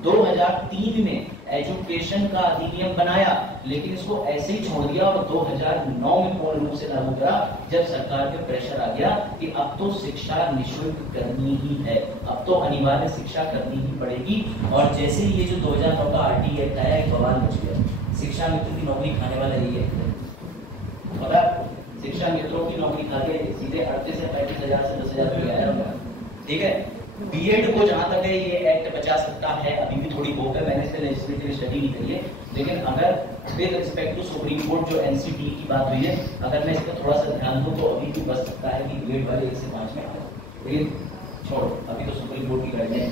2003 में एजुकेशन का अधिनियम बनाया, लेकिन इसको ऐसे ही छोड़ दिया और 2009 में पूर्ण रूप से लागू करा जब सरकार पे प्रेशर आ गया कि अब तो शिक्षा निःशुल्क करनी ही है, अब तो अनिवार्य शिक्षा करनी ही पड़ेगी। और जैसे ही ये जो 2009 का आरटीई एक्ट आया, एक बवाल मच गया। शिक्षा मित्र की नौकरी खाने वाला यही है, पता? शिक्षा मित्रों की नौकरी खा के सीधे 38 से 35 हजार से 10,000 रुपये आया होगा। ठीक है, बीएड को जहां तक है ये एक्ट बचा सकता है, अभी भी थोड़ी होप है, मैंने इससे लेजिस्लेटिव स्टडी नहीं करी है, लेकिन अगर with respect to supreme court जो एनसीटी की बात हुई है, अगर मैं इस पर थोड़ा सा ध्यान दूं तो अभी भी बच सकता है कि बीएड वाले 1 से 5 में आए। लेकिन छोड़ो, अभी तो सुप्रीम कोर्ट की गाइडलाइन है।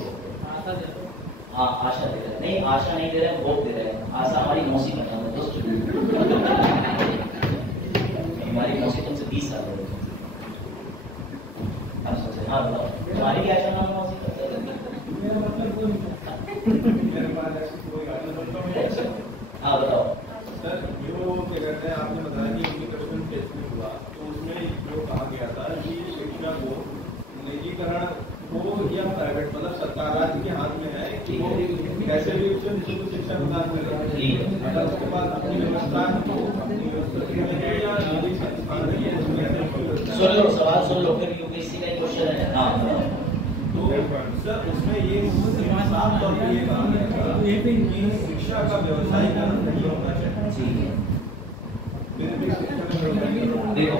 हाँ, आशा दे रहे हैं, नहीं आशा नहीं दे रहे हैं, होप दे रहे हैं। आशा हमारी मौसी का नाम है दोस्तों, हमारी मौसी तुमसे 20 साल बड़ी है। हाँ बताओ, तुम्हारी क्या आशा नाम है मौसी का? हाँ बताओ सर, जो क्या कहते हैं, आपने बताया कि इमिग्रेशन केस में हुआ, तो उसमें जो कहा गया था कि शिक्षा को निजीकरण हो या प्राइवेट, मतलब सरकार राज्य के हाथ में है कि वो कैसे भी उसे निःशुल्क शिक्षा प्रदान करे। अगर उसके बाद अपनी व्यवस्था या निजी संस्थान सुन लो, सवाल सुन लो, फिर यूपीएससी का क्वेश्चन है। हाँ तो सर, उसमें ये साफ तौर पर ये कहा गया कि शिक्षा का व्यवसायीकरण नहीं होना चाहिए। देखो,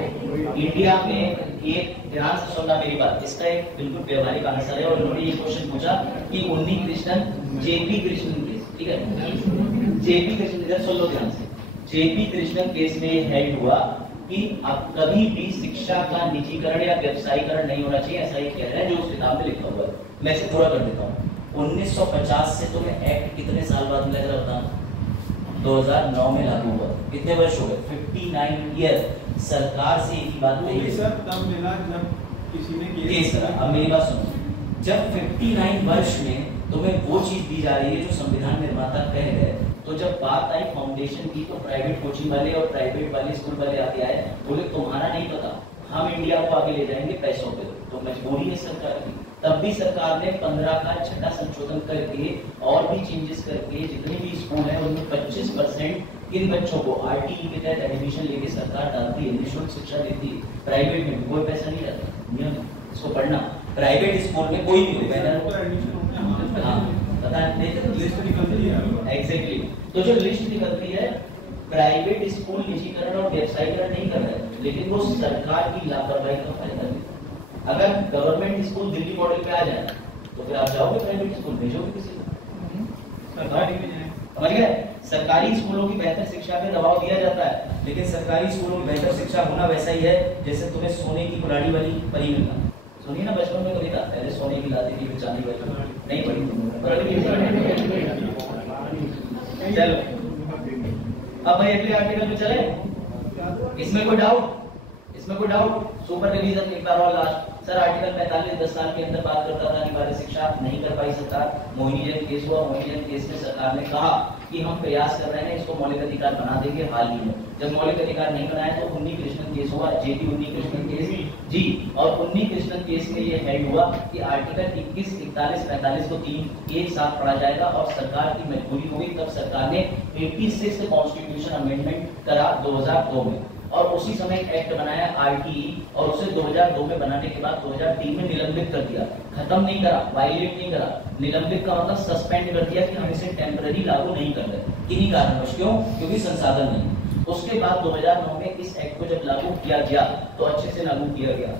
इंडिया में एक, ध्यान से सुनना मेरी बात, इसका एक बिल्कुल व्यवहारिक आंसर है। और उन्होंने ये क्वेश्चन पूछा कि उन्नी कृष्णन जेपी कृष्णन केस, ठीक है, जेपी कृष्णन, इधर सुन लो ध्यान से। जेपी कृष्णन केस में ये हेड हुआ कि अब कभी भी शिक्षा का निजीकरण या व्यवसायीकरण नहीं होना चाहिए, ऐसा ही कह रहा है जो उस किताब में लिखा हुआ है। मैं इसे पूरा कर देता हूँ। 1950 से तुम्हें एक्ट कितने साल बाद मिला जरा बताना? 2009 में लागू हुआ। कितने वर्ष हो गए? 59 ईयर। सरकार से एक ही बात कही सर, तब मिला जब किसी ने केस करा। अब मेरी बात सुनो, जब 59 वर्ष में तुम्हें वो चीज दी जा रही है जो संविधान निर्माता कह गए, तो जब बात आई फाउंडेशन की तो प्राइवेट कोचिंग वाले और प्राइवेट वाले स्कूल वाले आगे आए, बोले तुम्हारा नहीं पता, हम इंडिया को आगे ले जाएंगे पैसों पे। तो मजबूरी है सरकार की। तब भी सरकार ने 15 का छठा संशोधन करके और भी चेंजेस करके जितने भी स्कूल हैं उनमें 25% किन बच्चों को आरटीई के तहत एडमिशन लेके सरकार डालती है, निःशुल्क शिक्षा देती है। प्राइवेट में कोई पैसा नहीं लगता, नियम इसको पढ़ना। प्राइवेट स्कूल में कोई भी पता नहीं, लिस्ट निकलती है। एग्जैक्टली। तो जो लिस्ट निकलती है, प्राइवेट स्कूल निजीकरण और व्यवसायीकरण नहीं कर रहे, लेकिन वो सरकार की लापरवाही का फायदा लेते। अगर गवर्नमेंट स्कूल दिल्ली मॉडल पे आ जाए तो फिर आप जाओगे प्राइवेट स्कूल, भेजोगे किसी को? समझ गए? सरकारी स्कूलों की बेहतर शिक्षा पे दबाव दिया जाता है, लेकिन सरकारी स्कूलों में बेहतर शिक्षा होना वैसा ही है जैसे तुम्हें सोने की कुल्हाड़ी वाली परी मिलना। सुनिए ना, बचपन में कभी था, पहले सोने की लाती थी, चांदी वाली नहीं पड़ी तुमने। चलो अब भाई अगले आर्टिकल में चले। इसमें कोई डाउट? इसमें कोई डाउट? सुपर रिवीजन एक बार और लास्ट। सर आर्टिकल 45 10 साल के अंदर बात करता था अनिवार्य शिक्षा नहीं कर पाई सरकार। मोहिनी जैन केस हुआ, मोहिनी जैन केस में सरकार ने कहा कि हम प्रयास कर रहे हैं, इसको मौलिक अधिकार बना देंगे। हाल ही में जब मौलिक अधिकार नहीं बनाया तो उन्नी कृष्णन केस हुआ, जेपी उन्नी कृष्णन केस जी। और उन्नी कृष्णन केस में ये हेड हुआ कि आर्टिकल 21, 41, 45 को 3 एक साथ पढ़ा जाएगा और सरकार की मजबूरी हुई। तब सरकार ने 86 कॉन्स्टिट्यूशन अमेंडमेंट करा 2002 में और उसी समय एक्ट बनाया आरटीई और उसे 2002 में बनाने के बाद 2003 में निलंबित कर दिया। खत्म नहीं करा, वायलेट नहीं करा। निलंबित का मतलब सस्पेंड कर दिया कि हम इसे टेम्पररी लागू नहीं कर रहे किन्हीं कारणवश। क्यों? क्योंकि संसाधन नहीं। उसके बाद 2009 में इस एक्ट को जब लागू किया गया तो अच्छे से लागू किया गया।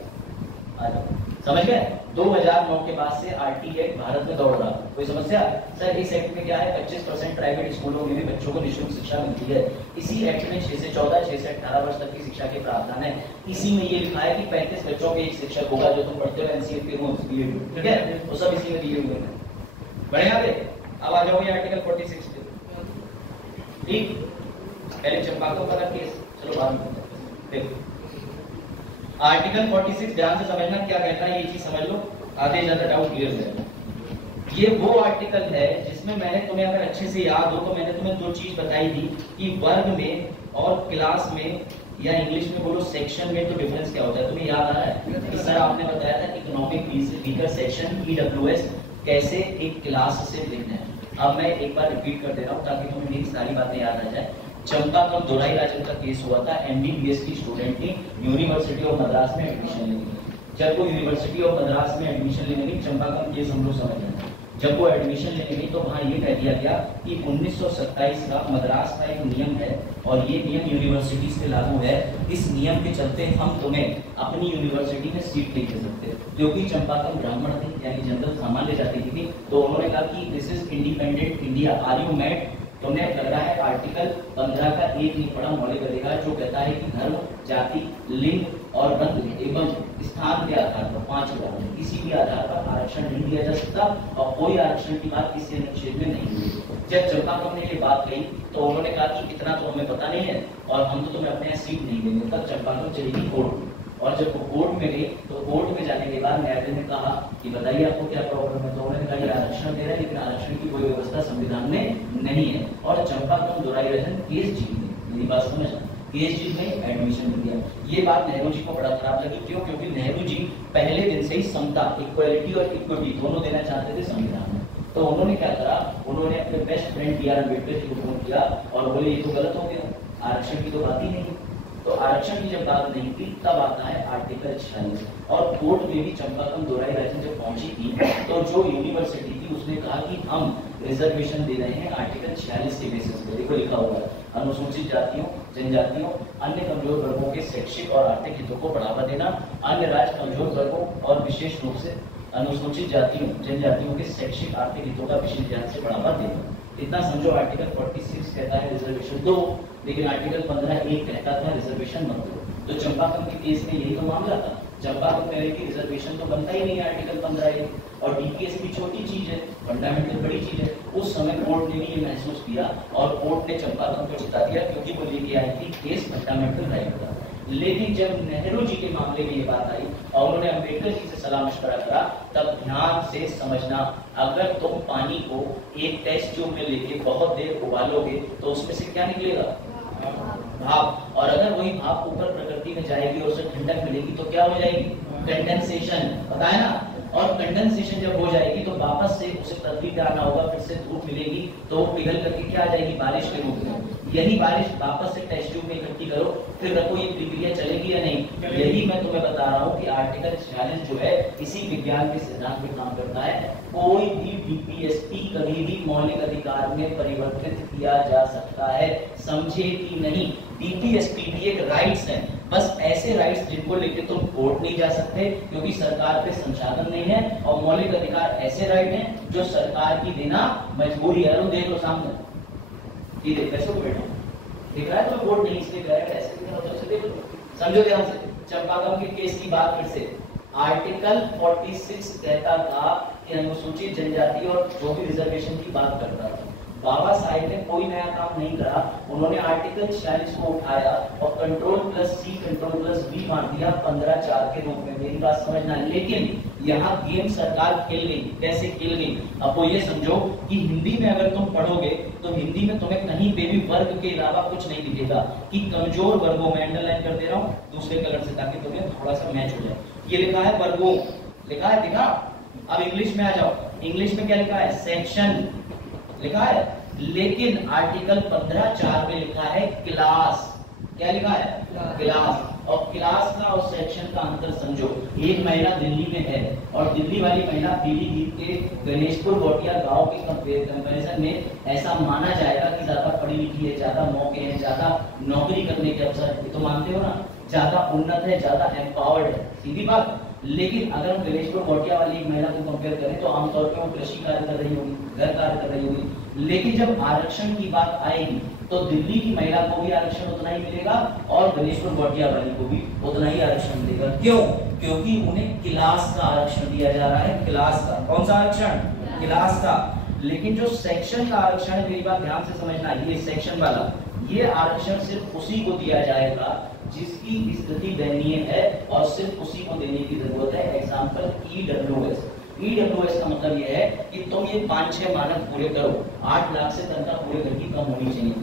आ जाओ, समझ गए? 2009 के बाद से आरटी एक्ट भारत में दौड़ रहा, कोई समस्या? सर इस एक्ट में क्या है, 25% प्राइवेट स्कूलों में भी बच्चों को निःशुल्क शिक्षा मिलती है। इसी एक्ट में 6 से 14, 6 से 18 वर्ष तक की शिक्षा के प्रावधान है। इसी में ये लिखा है कि 35 बच्चों के एक शिक्षक होगा, जो तुम पढ़ते हो एनसीएफ रूल्स, ठीक है, वो सब इसी में दिए हुए हैं। बढ़िया बे, अब आ जाओगे आर्टिकल 46 पे, ठीक? पहले चंपाकों का केस, चलो बाद में देखो। आर्टिकल 46 ध्यान से समझना क्या कहता है, ये चीज समझ लो, आगे ज्यादा डाउट क्लियर हो जाएगा। ये वो आर्टिकल है जिसमें मैंने तुम्हें, अगर अच्छे से याद हो तो मैंने तुम्हें दो चीज बताई थी कि वर्ग में और क्लास में, या इंग्लिश में बोलो सेक्शन में, तो डिफरेंस क्या होता है, तुम्हें याद आ रहा है? कि सर आपने बताया था इकोनॉमिक वीकर सेक्शन ईडब्ल्यूएस कैसे एक क्लास से भिन्न है। अब मैं एक बार रिपीट कर दे रहा हूँ ताकि तुम्हें मेरी सारी बातें याद आ जाए। चंपाकम दोराईराजन का केस हुआ था, एमबीबीएस की स्टूडेंट ने यूनिवर्सिटी ऑफ मद्रास में एडमिशन लेने गई। जब वो यूनिवर्सिटी ऑफ मद्रास में एडमिशन लेने गई, चंपाकम केस हम लोग समझ रहे हैं, जब वो एडमिशन लेने गई तो वहां ये कह दिया गया कि 1927 का मद्रास का एक नियम है और ये नियम यूनिवर्सिटीज पे लागू है। इस नियम के चलते हम तुम्हें अपनी यूनिवर्सिटी में सीट नहीं दे सकते, क्योंकि चंपाकम ब्राह्मण थी, यानी जनरल सामान्य जाति की थी। तो उन्होंने कहा कि this is independent India, are you mad? तुमने लग रहा है आर्टिकल 15 का एक नहीं पढ़ा मौलिक अधिकार, जो कहता है कि धर्म, जाति, लिंग और रंग एवं स्थान के आधार पर 5 उदाहरण, किसी भी आधार पर आरक्षण नहीं दिया जा सकता और कोई आरक्षण की बात किसी अनुच्छेद में नहीं हुई। जब चंपाकम ने ये बात कही तो उन्होंने कहा कि इतना तो हमें पता नहीं है और हम तो तुम्हें अपने यहाँ सीट नहीं देंगे। तब चंपाकम चली गई कोर्ट में, और जब वो कोर्ट में गई तो कोर्ट में जाने के बाद न्यायालय ने कहा कि बताइए आपको क्या प्रॉब्लम है। तो उन्होंने कहा कि आरक्षण दे रहे हैं, लेकिन आरक्षण की कोई व्यवस्था संविधान में नहीं है। और चंपाकम दोराईराजन केस जीत गई, मेरी बात समझना, केस जीत गई, एडमिशन मिल गया। ये बात नेहरू जी को बड़ा खराब लगी, क्यों? क्योंकि नेहरू जी पहले दिन से ही समता, इक्वालिटी और इक्विटी दोनों देना चाहते थे संविधान में। तो उन्होंने क्या करा, उन्होंने अपने best friend B R Ambedkar ji को फोन किया और बोले ये तो गलत हो गया, आरक्षण की तो बात ही नहीं। तो आरक्षण की जब बात नहीं थी तब आता है आर्टिकल 46। और कोर्ट में भी चंपाकम दोराईराजन जब पहुंची थी तो जो यूनिवर्सिटी थी उसने कहा कि हम रिजर्वेशन दे रहे हैं आर्टिकल 46 के बेसिस पे। देखो लिखा हुआ है, अनुसूचित जातियों, जनजातियों, अन्य कमजोर वर्गों के शैक्षिक और आर्थिक हितों को बढ़ावा देना, अन्य राज्य कमजोर वर्गों और विशेष रूप से अनुसूचित जातियों, जनजातियों के शैक्षिक आर्थिक हितों का विशेष ध्यान से बढ़ावा देना। इतना समझो। आर्टिकल 46 कहता है रिजर्वेशन दो, लेकिन आर्टिकल 15(1) कहता था रिजर्वेशन मत दो। तो चंपाकम के केस में यही तो मामला था। चंपाकम कह रहे कि रिजर्वेशन तो बनता ही नहीं है आर्टिकल 15(1), और डीपीएस भी छोटी चीज है, फंडामेंटल बड़ी चीज है। उस समय कोर्ट ने भी ये महसूस किया और कोर्ट ने चंपाकम को जिता दिया, क्योंकि वो लेके आई थी केस फंडामेंटल राइट का। लेकिन जब नेहरू जी के मामले में ये बात आई और उन्होंने अम्बेडकर जी से सलाह मशवरा करा, तब ध्यान से समझना, अगर तुम पानी को एक टेस्ट ट्यूब में लेके बहुत देर उबालोगे तो उसमें से क्या निकलेगा? भाप। और अगर वही भाप ऊपर प्रकृति में जाएगी और उसे ठंडक मिलेगी तो क्या हो जाएगी? कंडेंसेशन, पता है ना। और कंडेंसेशन जब हो जाएगी तो वापस से उसे पृथ्वी पे आना होगा, फिर से धूप मिलेगी तो पिघल करके क्या आ जाएगी? बारिश के रूप में। यही बारिश वापस से टेस्ट ट्यूब में इकट्ठी करो, फिर रखो, ये प्रक्रिया चलेगी या नहीं? यही मैं तुम्हें बता रहा हूँ कि आर्टिकल 46 जो है इसी विज्ञान के सिद्धांत पे काम करता है। कोई भी डीपीएसपी कभी भी मौलिक अधिकार में परिवर्तित किया जा सकता है, समझे कि नहीं? डीपीएसपी भी एक राइट्स है, बस ऐसे राइट्स जिनको लेके तुम कोर्ट नहीं जा सकते क्योंकि सरकार पे संसाधन नहीं है, और मौलिक अधिकार ऐसे राइट हैं जो सरकार की देना मजबूरी है। देख लो सामने, ये देख कैसे को बैठो, दिख रहा है तो कोर्ट नहीं इसलिए कह रहा है, ऐसे देखो, समझो ध्यान से। चंपाकम के केस की बात फिर से, आर्टिकल 46 कहता था कि अनुसूचित जनजाति और जो भी रिजर्वेशन की बात करता था। बाबा साहेब ने कोई नया काम नहीं करा, उन्होंने आर्टिकल 46 को उठाया और कंट्रोल+C कंट्रोल+V मार दिया 15(4) के रूप में। मेरी बात समझना। लेकिन यहाँ गेम सरकार खेल गई। कैसे खेल गई? अब वो ये समझो कि हिंदी में अगर तुम पढ़ोगे तो हिंदी में तुम्हें कहीं पे भी वर्ग के अलावा कुछ नहीं दिखेगा, कि कमजोर वर्गों में, अंडरलाइन कर दे रहा हूँ दूसरे कलर से ताकि तुम्हें थोड़ा सा मैच हो जाए। ये लिखा है वर्गों, लिखा है, दिखा। अब इंग्लिश में आ जाओ, इंग्लिश में क्या लिखा है? सेक्शन लिखा है, लेकिन आर्टिकल 15(4) में लिखा है क्लास। क्या लिखा है? क्लास। और क्लास का और सेक्शन का अंतर समझो। एक महिला दिल्ली में है और दिल्ली वाली महिला पीलीभीत के गणेशपुर गोटिया गांव के कंपैरिजन में ऐसा माना जाएगा कि ज्यादा पढ़ी लिखी है, ज्यादा मौके हैं, ज्यादा नौकरी करने के अवसर, ये तो मानते हो ना। ज्यादा उन्नत है, ज्यादा एम्पावर्ड है, सीधी बात। लेकिन अगर हम गणेशपुर मोटिया वाली एक महिला को कंपेयर करें तो आमतौर पर वो कृषि कार्य कर रही होगी, घर कार्य कर रही होगी। लेकिन जब आरक्षण की बात आएगी तो दिल्ली की महिला को भी आरक्षण उतना ही मिलेगा और गणेशपुर मोटिया वाली को भी उतना ही आरक्षण मिलेगा। क्यों? क्योंकि उन्हें क्लास का आरक्षण दिया जा रहा है। क्लास का कौन सा आरक्षण? क्लास का। लेकिन जो सेक्शन का आरक्षण है, मेरी बात ध्यान से समझना, ये सेक्शन वाला, ये आरक्षण सिर्फ उसी को दिया जाएगा जिसकी स्थिति दयनीय है और सिर्फ उसी को देने की जरूरत है। Example EWS. ईडब्ल्यूएस का मतलब यह है कि तुम ये 5-6 मानक पूरे करो। 8 लाख से तनख्वाह पूरे घर की कम होनी चाहिए,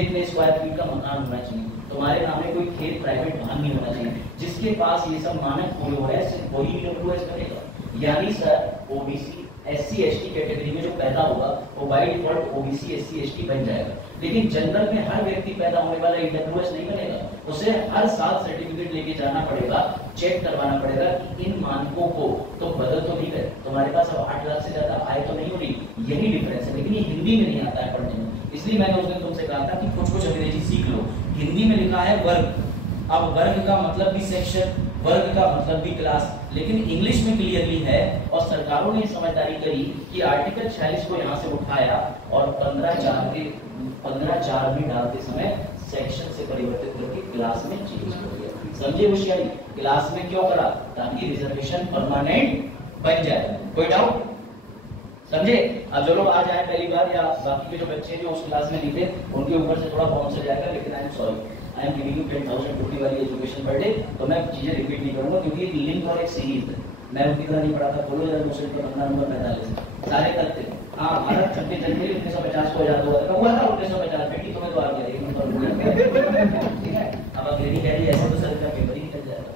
इतने स्क्वायर फीट का मकान होना चाहिए, तुम्हारे नाम में कोई खेत प्राइवेट वाहन नहीं होना चाहिए। जिसके पास ये सब मानक पूरे हो रहे हैं सिर्फ वही ईडब्ल्यूएस करेगा। यानी sir OBC SC ST category में जो पैदा होगा वो by default OBC SC ST बन जाएगा। लेकिन जनरल में हर व्यक्ति पैदा होने वाला ईडब्ल्यूएस नहीं बनेगा। उसे हर साल सर्टिफिकेट लेके जाना पड़ेगा, चेक करवाना पड़ेगा कि इन मानकों को तो बदल तो नहीं है, तुम्हारे पास अब 8 लाख से ज्यादा आय तो नहीं हो रही। यही डिफरेंस है। लेकिन ये हिंदी में नहीं आता है पढ़ने में, इसलिए मैंने उस दिन तुमसे कहा था कि कुछ अंग्रेजी सीख लो। हिंदी में लिखा है वर्ग, अब वर्ग का मतलब भी सेक्शन, वर्ग का मतलब भी क्लास, लेकिन इंग्लिश में क्लियरली है। और सरकारों ने समझदारी करी कि आर्टिकल 46 को यहाँ से उठाया और 15(4) में डालते समय सेक्शन से परिवर्तित करके क्लास में चेंज कर दिया। समझे होशियारी? क्लास में क्यों करा? ताकि रिजर्वेशन परमानेंट बन जाए। कोई डाउट? समझे? अब जो लोग आज आए पहली बार या बाकी के जो बच्चे जो उस क्लास में नहीं थे उनके ऊपर से थोड़ा बाउंस हो जाएगा, लेकिन I am sorry, I am giving you 10,000 रुपये वाली एजुकेशन पर डे। तो मैं चीजें रिपीट नहीं करूंगा क्योंकि एक लिंक और एक सीरीज है। मैं उनकी तरह नहीं पढ़ाता। बोलो जरा दूसरे पर 15 नंबर 45 सारे करते। हाँ, भारत 26 जनवरी 1950 को आजाद हुआ था 1950। बेटी तुम्हें तो आ गया 1 नंबर, ठीक है। अब अंग्रेजी कह रही है ऐसे तो सर का पेपर ही निकल जाएगा।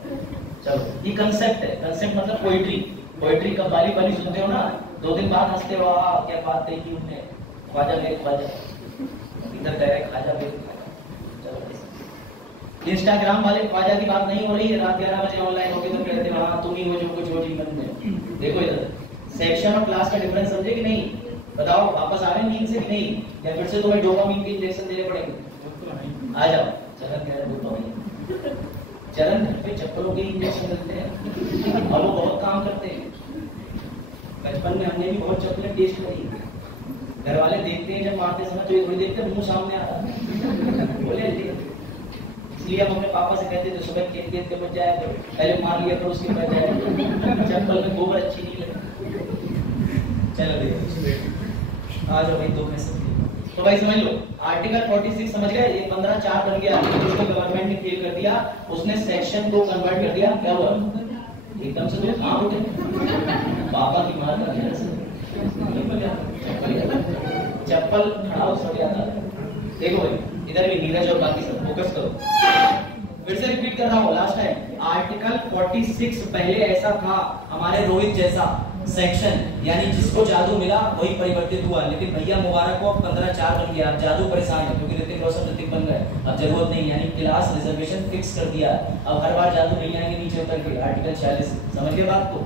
चलो, ये कंसेप्ट है। कंसेप्ट मतलब पोइट्री। पोइट्री कव्वाली वाली सुनते हो ना, 2 दिन बाद हंसते हो, क्या बात है कि उन्हें ख्वाजा मेरे ख्वाजा, इधर कह रहे खाजा मेरे खाजा। इंस्टाग्राम वाले ख्वाजा की बात नहीं हो रही है। रात 11 बजे ऑनलाइन होगी तो कहते हैं हाँ तुम ही हो जो कुछ हो जीवन में। देखो इधर सेक्शन और क्लास का डिफरेंस समझे कि नहीं? बताओ, वापस आ रहे हैं नींद से कि नहीं, या फिर से तुम्हें डोपामिन के इंजेक्शन देने पड़ेंगे? आ जाओ। चरण कह रहे डोपामिन, चरण घर पे चप्पलों के इंजेक्शन देते हैं और वो बहुत काम करते हैं। बचपन में हमने भी बहुत चॉकलेट टेस्ट करी। घर वाले देखते हैं जब मारते समय तो ये थोड़ी देखते मुंह सामने आ रहा बोले। इसलिए हम अपने पापा से कहते थे सुबह खेत के बच जाए, पहले मार लिया फिर उसके बच जाए। चप्पल में गोबर अच्छी नहीं लगी। चलो देखो, आ जाओ भाई, 2 पैसे तो भाई समझ लो। आर्टिकल 46 समझ गए? ये 15(4) बन गया, उसको गवर्नमेंट ने फेल कर दिया, उसने सेक्शन को कन्वर्ट कर दिया। क्या हुआ? एकदम से तो हाँ उठे, पापा की मार का चप्पल खड़ा हो सक जाता है। देखो भाई, इधर भी नीरज और बाकी सब फोकस करो। फिर से रिपीट कर रहा हूँ लास्ट टाइम। आर्टिकल 46 पहले ऐसा था, हमारे रोहित जैसा सेक्शन, यानी जिसको जादू मिला वही परिवर्तित हुआ। लेकिन भैया मुबारक को अब 15(4) बन गया। अब जादू परेशान है क्योंकि ऋतिक रोशन ऋतिक बन गए, अब जरूरत नहीं, यानी क्लास रिजर्वेशन फिक्स कर दिया। अब हर बार जादू नहीं आएंगे नीचे उतर के। आर्टिकल 46 समझ गए बात को?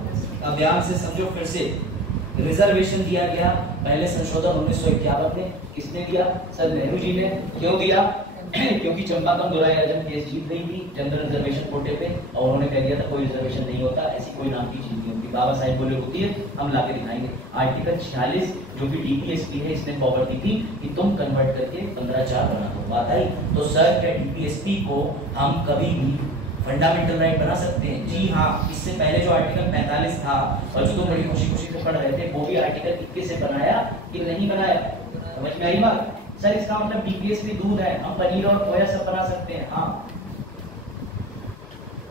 अब ध्यान से समझो। फिर से रिजर्वेशन दिया गया, पहले संशोधन 1951 में। किसने दिया? सर नेहरू जी ने। क्यों दिया? क्योंकि चंपाकम दोराया केस जीत रही थी जनरल रिजर्वेशन कोटे पे, और उन्होंने कह दिया था कोई रिजर्वेशन नहीं होता, ऐसी कोई नाम की चीज नहीं होती। बाबा साहेब बोले होती है, हम लाके दिखाएंगे। आर्टिकल 46 जो भी डीपीएसपी है इसने पावर दी थी कि तुम कन्वर्ट करके 15(4) बना दो। बात आई? तो सर क्या डीपीएसपी को हम कभी भी फंडामेंटल राइट बना सकते हैं? जी हाँ। इससे पहले जो आर्टिकल 45 था और जो तुम बड़ी खुशी खुशी से पढ़ रहे थे, वो भी आर्टिकल 21 से बनाया कि नहीं बनाया? समझ में आई बात? सर इसका मतलब डीपीएस भी दूध है, हम पनीर और खोया सब बना सकते हैं। हाँ,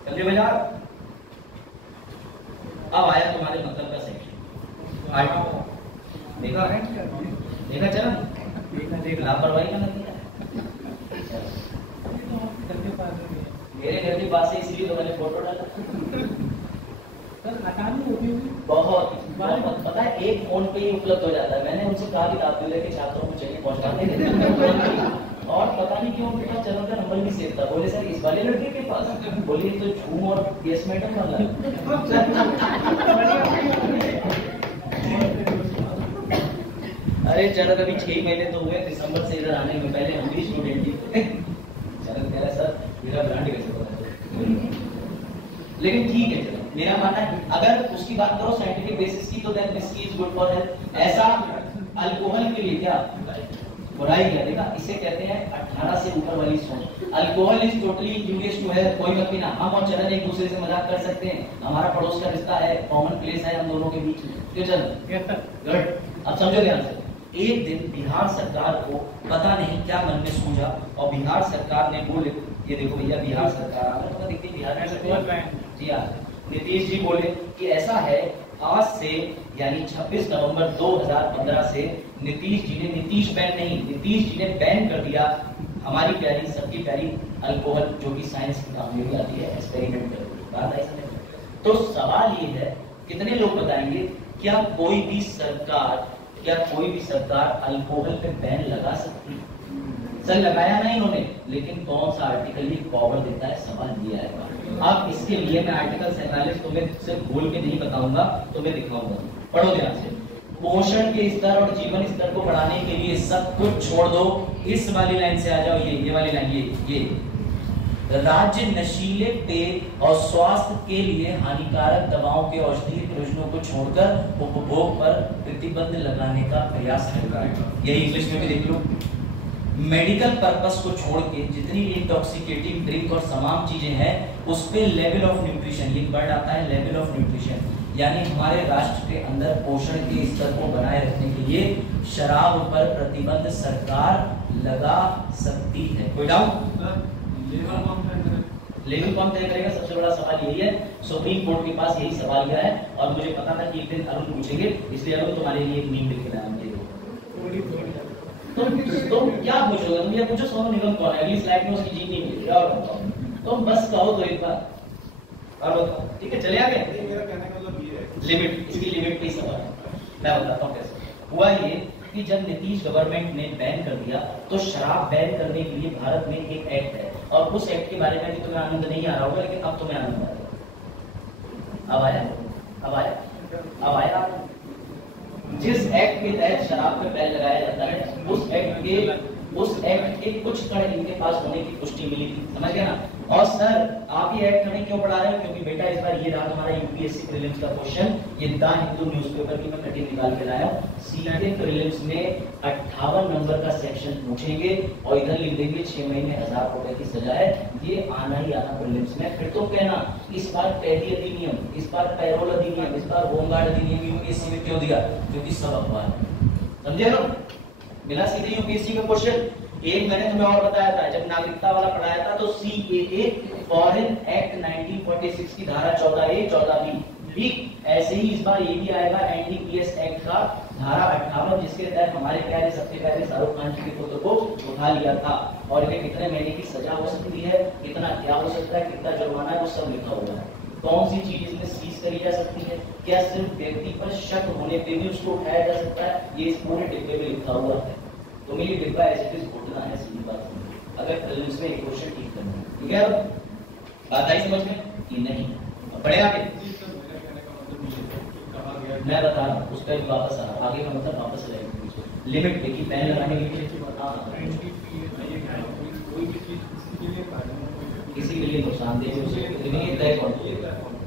समझे बाजार? अब आया तुम्हारे मतलब का सेक्शन। देखा चरण? लापरवाही का नतीजा। मेरे घर के पास से इसलिए तो मैंने फोटो डाला। बहुत पता है, एक फोन पे ही उपलब्ध हो जाता है। मैंने उनसे कहा कि आप लेके छात्रों को चाहिए पहुंचाने और पता नहीं क्यों उनके पास चरण का नंबर भी सेव था। बोले सर इस वाले लड़के के पास? बोलिए तो झूम और केस मैडम वाला। अरे चरण अभी 6 महीने तो हुए दिसंबर से इधर आने में, पहले हम भी स्टूडेंट ही थे। चरण कह रहा सर मेरा ब्रांड कैसे पता? लेकिन ठीक है, चलो मेरा मानना है अगर उसकी बात करो साइंटिफिक बेसिस की, तो then whisky is good for health. ऐसा अल्कोहल के लिए क्या बुराई क्या, देखा इसे कहते हैं 18 से ऊपर वाली सोच। Alcohol is totally injurious to health. कोई मत पीना। हम और चरण एक दूसरे से मजाक कर सकते हैं, हमारा पड़ोस का रिश्ता है, कॉमन प्लेस है हम दोनों के बीच में। क्यों चरण गुड। अब समझो ध्यान से, एक दिन बिहार सरकार को पता नहीं क्या मन में सूझा और बिहार सरकार ने बोले, ये देखो भैया बिहार सरकार आ रहा है, देखते बिहार में जी हाँ, नीतीश जी बोले कि ऐसा है आज से यानी 26 नवंबर 2015 से नीतीश जी ने, नीतीश बैन नहीं, नीतीश जी ने बैन कर दिया हमारी प्यारी सबकी प्यारी अल्कोहल, जो कि साइंस की काम में आती है, एक्सपेरिमेंट करके बात ऐसा नहीं। तो सवाल ये है, कितने लोग बताएंगे क्या कोई भी सरकार अल्कोहल पे बैन लगा सकती है? सर लगाया ना इन्होंने, लेकिन कौन सा आर्टिकल ये पावर देता है, सवाल ये आएगा। अब इसके लिए मैं आर्टिकल 47 तुम्हें सिर्फ बोल के नहीं बताऊंगा, तुम्हें दिखाऊंगा, पढ़ो ध्यान से। पोषण के स्तर और जीवन स्तर को बढ़ाने के लिए सब कुछ छोड़ दो, इस वाली लाइन से आ जाओ, ये वाली लाइन, ये राज्य नशीले पेय और स्वास्थ्य के लिए हानिकारक दवाओं के औषधीय प्रयोजनों को छोड़कर उपभोग पर प्रतिबंध लगाने का प्रयास कर रहा है। यही इंग्लिश में भी देख लो। मेडिकल पर्पस को छोड़ के जितनी भी इंटॉक्सिकेटिंग ड्रिंक और तमाम चीजें हैं उस पे लेवल ऑफ न्यूट्रिशन, ये वर्ड आता है लेवल ऑफ न्यूट्रिशन, यानी हमारे राष्ट्र के अंदर पोषण के स्तर को बनाए रखने के लिए शराब पर प्रतिबंध सरकार लगा सकती है। कोई डाउट? लेवल कौन तय करेगा? सबसे बड़ा सवाल यही है। सुप्रीम कोर्ट के पास यही सवाल गया है और मुझे पता था कि एक दिन अरुण पूछेंगे, इसलिए अरुण तुम्हारे लिए एक मीम लिख के लाया। तुम क्या पूछोगे? तुम ये पूछो सोनू निगम कौन है, अगली स्लाइड में उसकी जीत नहीं मिलेगी। और बताओ तुम बस कहो तो एक बार, और बताओ ठीक है, चले आगे। मेरा कहने का मतलब ये है, लिमिट, इसकी लिमिट पे सवाल है, मैं बताता हूँ कैसे हुआ। ये कि जब नीतीश गवर्नमेंट ने बैन कर दिया तो शराब बैन करने के लिए भारत में एक एक्ट है, और उस एक्ट के बारे में भी तुम्हें आनंद नहीं आ रहा होगा, लेकिन अब तुम्हें आनंद आ रहा है। अब आया जिस एक्ट के तहत शराब पे बैन लगाया जाता है, उस एक्ट के कुछ कण इनके पास होने की पुष्टि मिली थी, समझ गया ना। और सर आप ये एक्ट हमें क्यों पढ़ा रहे हो? क्योंकि बेटा इस बार ये रहा तुम्हारा यूपीएससी प्रीलिम्स का क्वेश्चन, ये द हिंदू न्यूज़पेपर की मैं कटिंग निकाल के लाया हूं। सीधे प्रीलिम्स में 58 नंबर का सेक्शन पूछेंगे और इधर लिख देंगे 6 महीने 1000 रुपए की सजा है। ये आना ही आना प्रीलिम्स में। फिर तो कहना इस बार कैदी अधिनियम, इस बार पैरोल अधिनियम, इस बार होमगार्ड अधिनियम यूपीएससी में क्यों दिया? क्योंकि सब अखबार समझे ना, मिला सीधे यूपीएससी का क्वेश्चन। एक मैंने तुम्हें और बताया था, जब नागरिकता वाला पढ़ाया था तो सीएए फॉरेन एक्ट 1946 की धारा 14A 14B, ठीक ऐसे ही इस बार ये भी आएगा एनडीपीएस एक्ट का धारा 58, जिसके तहत हमारे प्यारे सबसे पहले शाहरुख खान जी के पुत्र को उठा लिया था, और इन्हें कितने महीने की सजा हो सकती है, कितना क्या हो सकता है, कितना जुर्माना है, वो सब लिखा हुआ है। कौन सी चीज इसमें सीज करी जा सकती है, क्या सिर्फ व्यक्ति पर शक होने पे भी उसको उठाया जा सकता है, ये इस पूरे डिब्बे में लिखा हुआ है। तो मेरी डिब्बा ऐसे घोटना है, सीधी बात। अगर प्रीलिम्स में एक क्वेश्चन ठीक करना है, ठीक है, बात आई समझ में कि नहीं? पढ़ेगा आगे, मैं बता रहा हूँ, उस पर वापस आ रहा हूँ, आगे का मतलब वापस आ जाएगा लिमिट पे कि बैन लगाने के लिए किसी के लिए नुकसानदेह हो सकती है,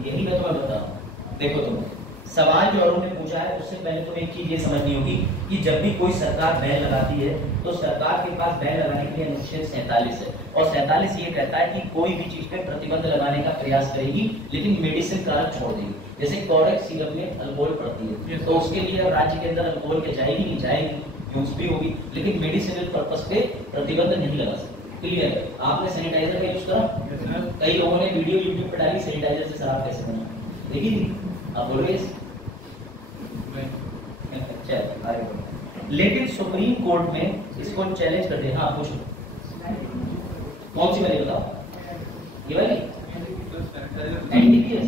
यही मैं तुम्हें बता रहा हूँ। देखो तुम सवाल जो अरुण ने पूछा है, उससे पहले तुम्हें एक चीज ये समझनी होगी कि जब भी कोई सरकार बैन लगाती है तो सरकार के पास बैन लगाने के लिए अनुच्छेद 47 है, और 47 ये कहता है कि कोई भी चीज पे प्रतिबंध लगाने का प्रयास करेगी, लेकिन मेडिसिन कारक छोड़ देगी। जैसे कॉरेक्स सिरप में अल्कोहल पड़ती है, तो उसके लिए राज्य के अंदर अल्कोहल के जाएगी नहीं जाएगी, यूज भी होगी, लेकिन मेडिसिनल पर्पस पे प्रतिबंध नहीं लगा सकती। क्लियर? आपने सैनिटाइजर का यूज करा? कई लोगों ने वीडियो यूट्यूब पे डाली सैनिटाइजर से शराब कैसे बना, देखी थी? आप बोलोगे लेकिन सुप्रीम कोर्ट में इसको चैलेंज कर दिया। हाँ पूछो, कौन सी वाली बताओ? ये वाली एनडीपीएस,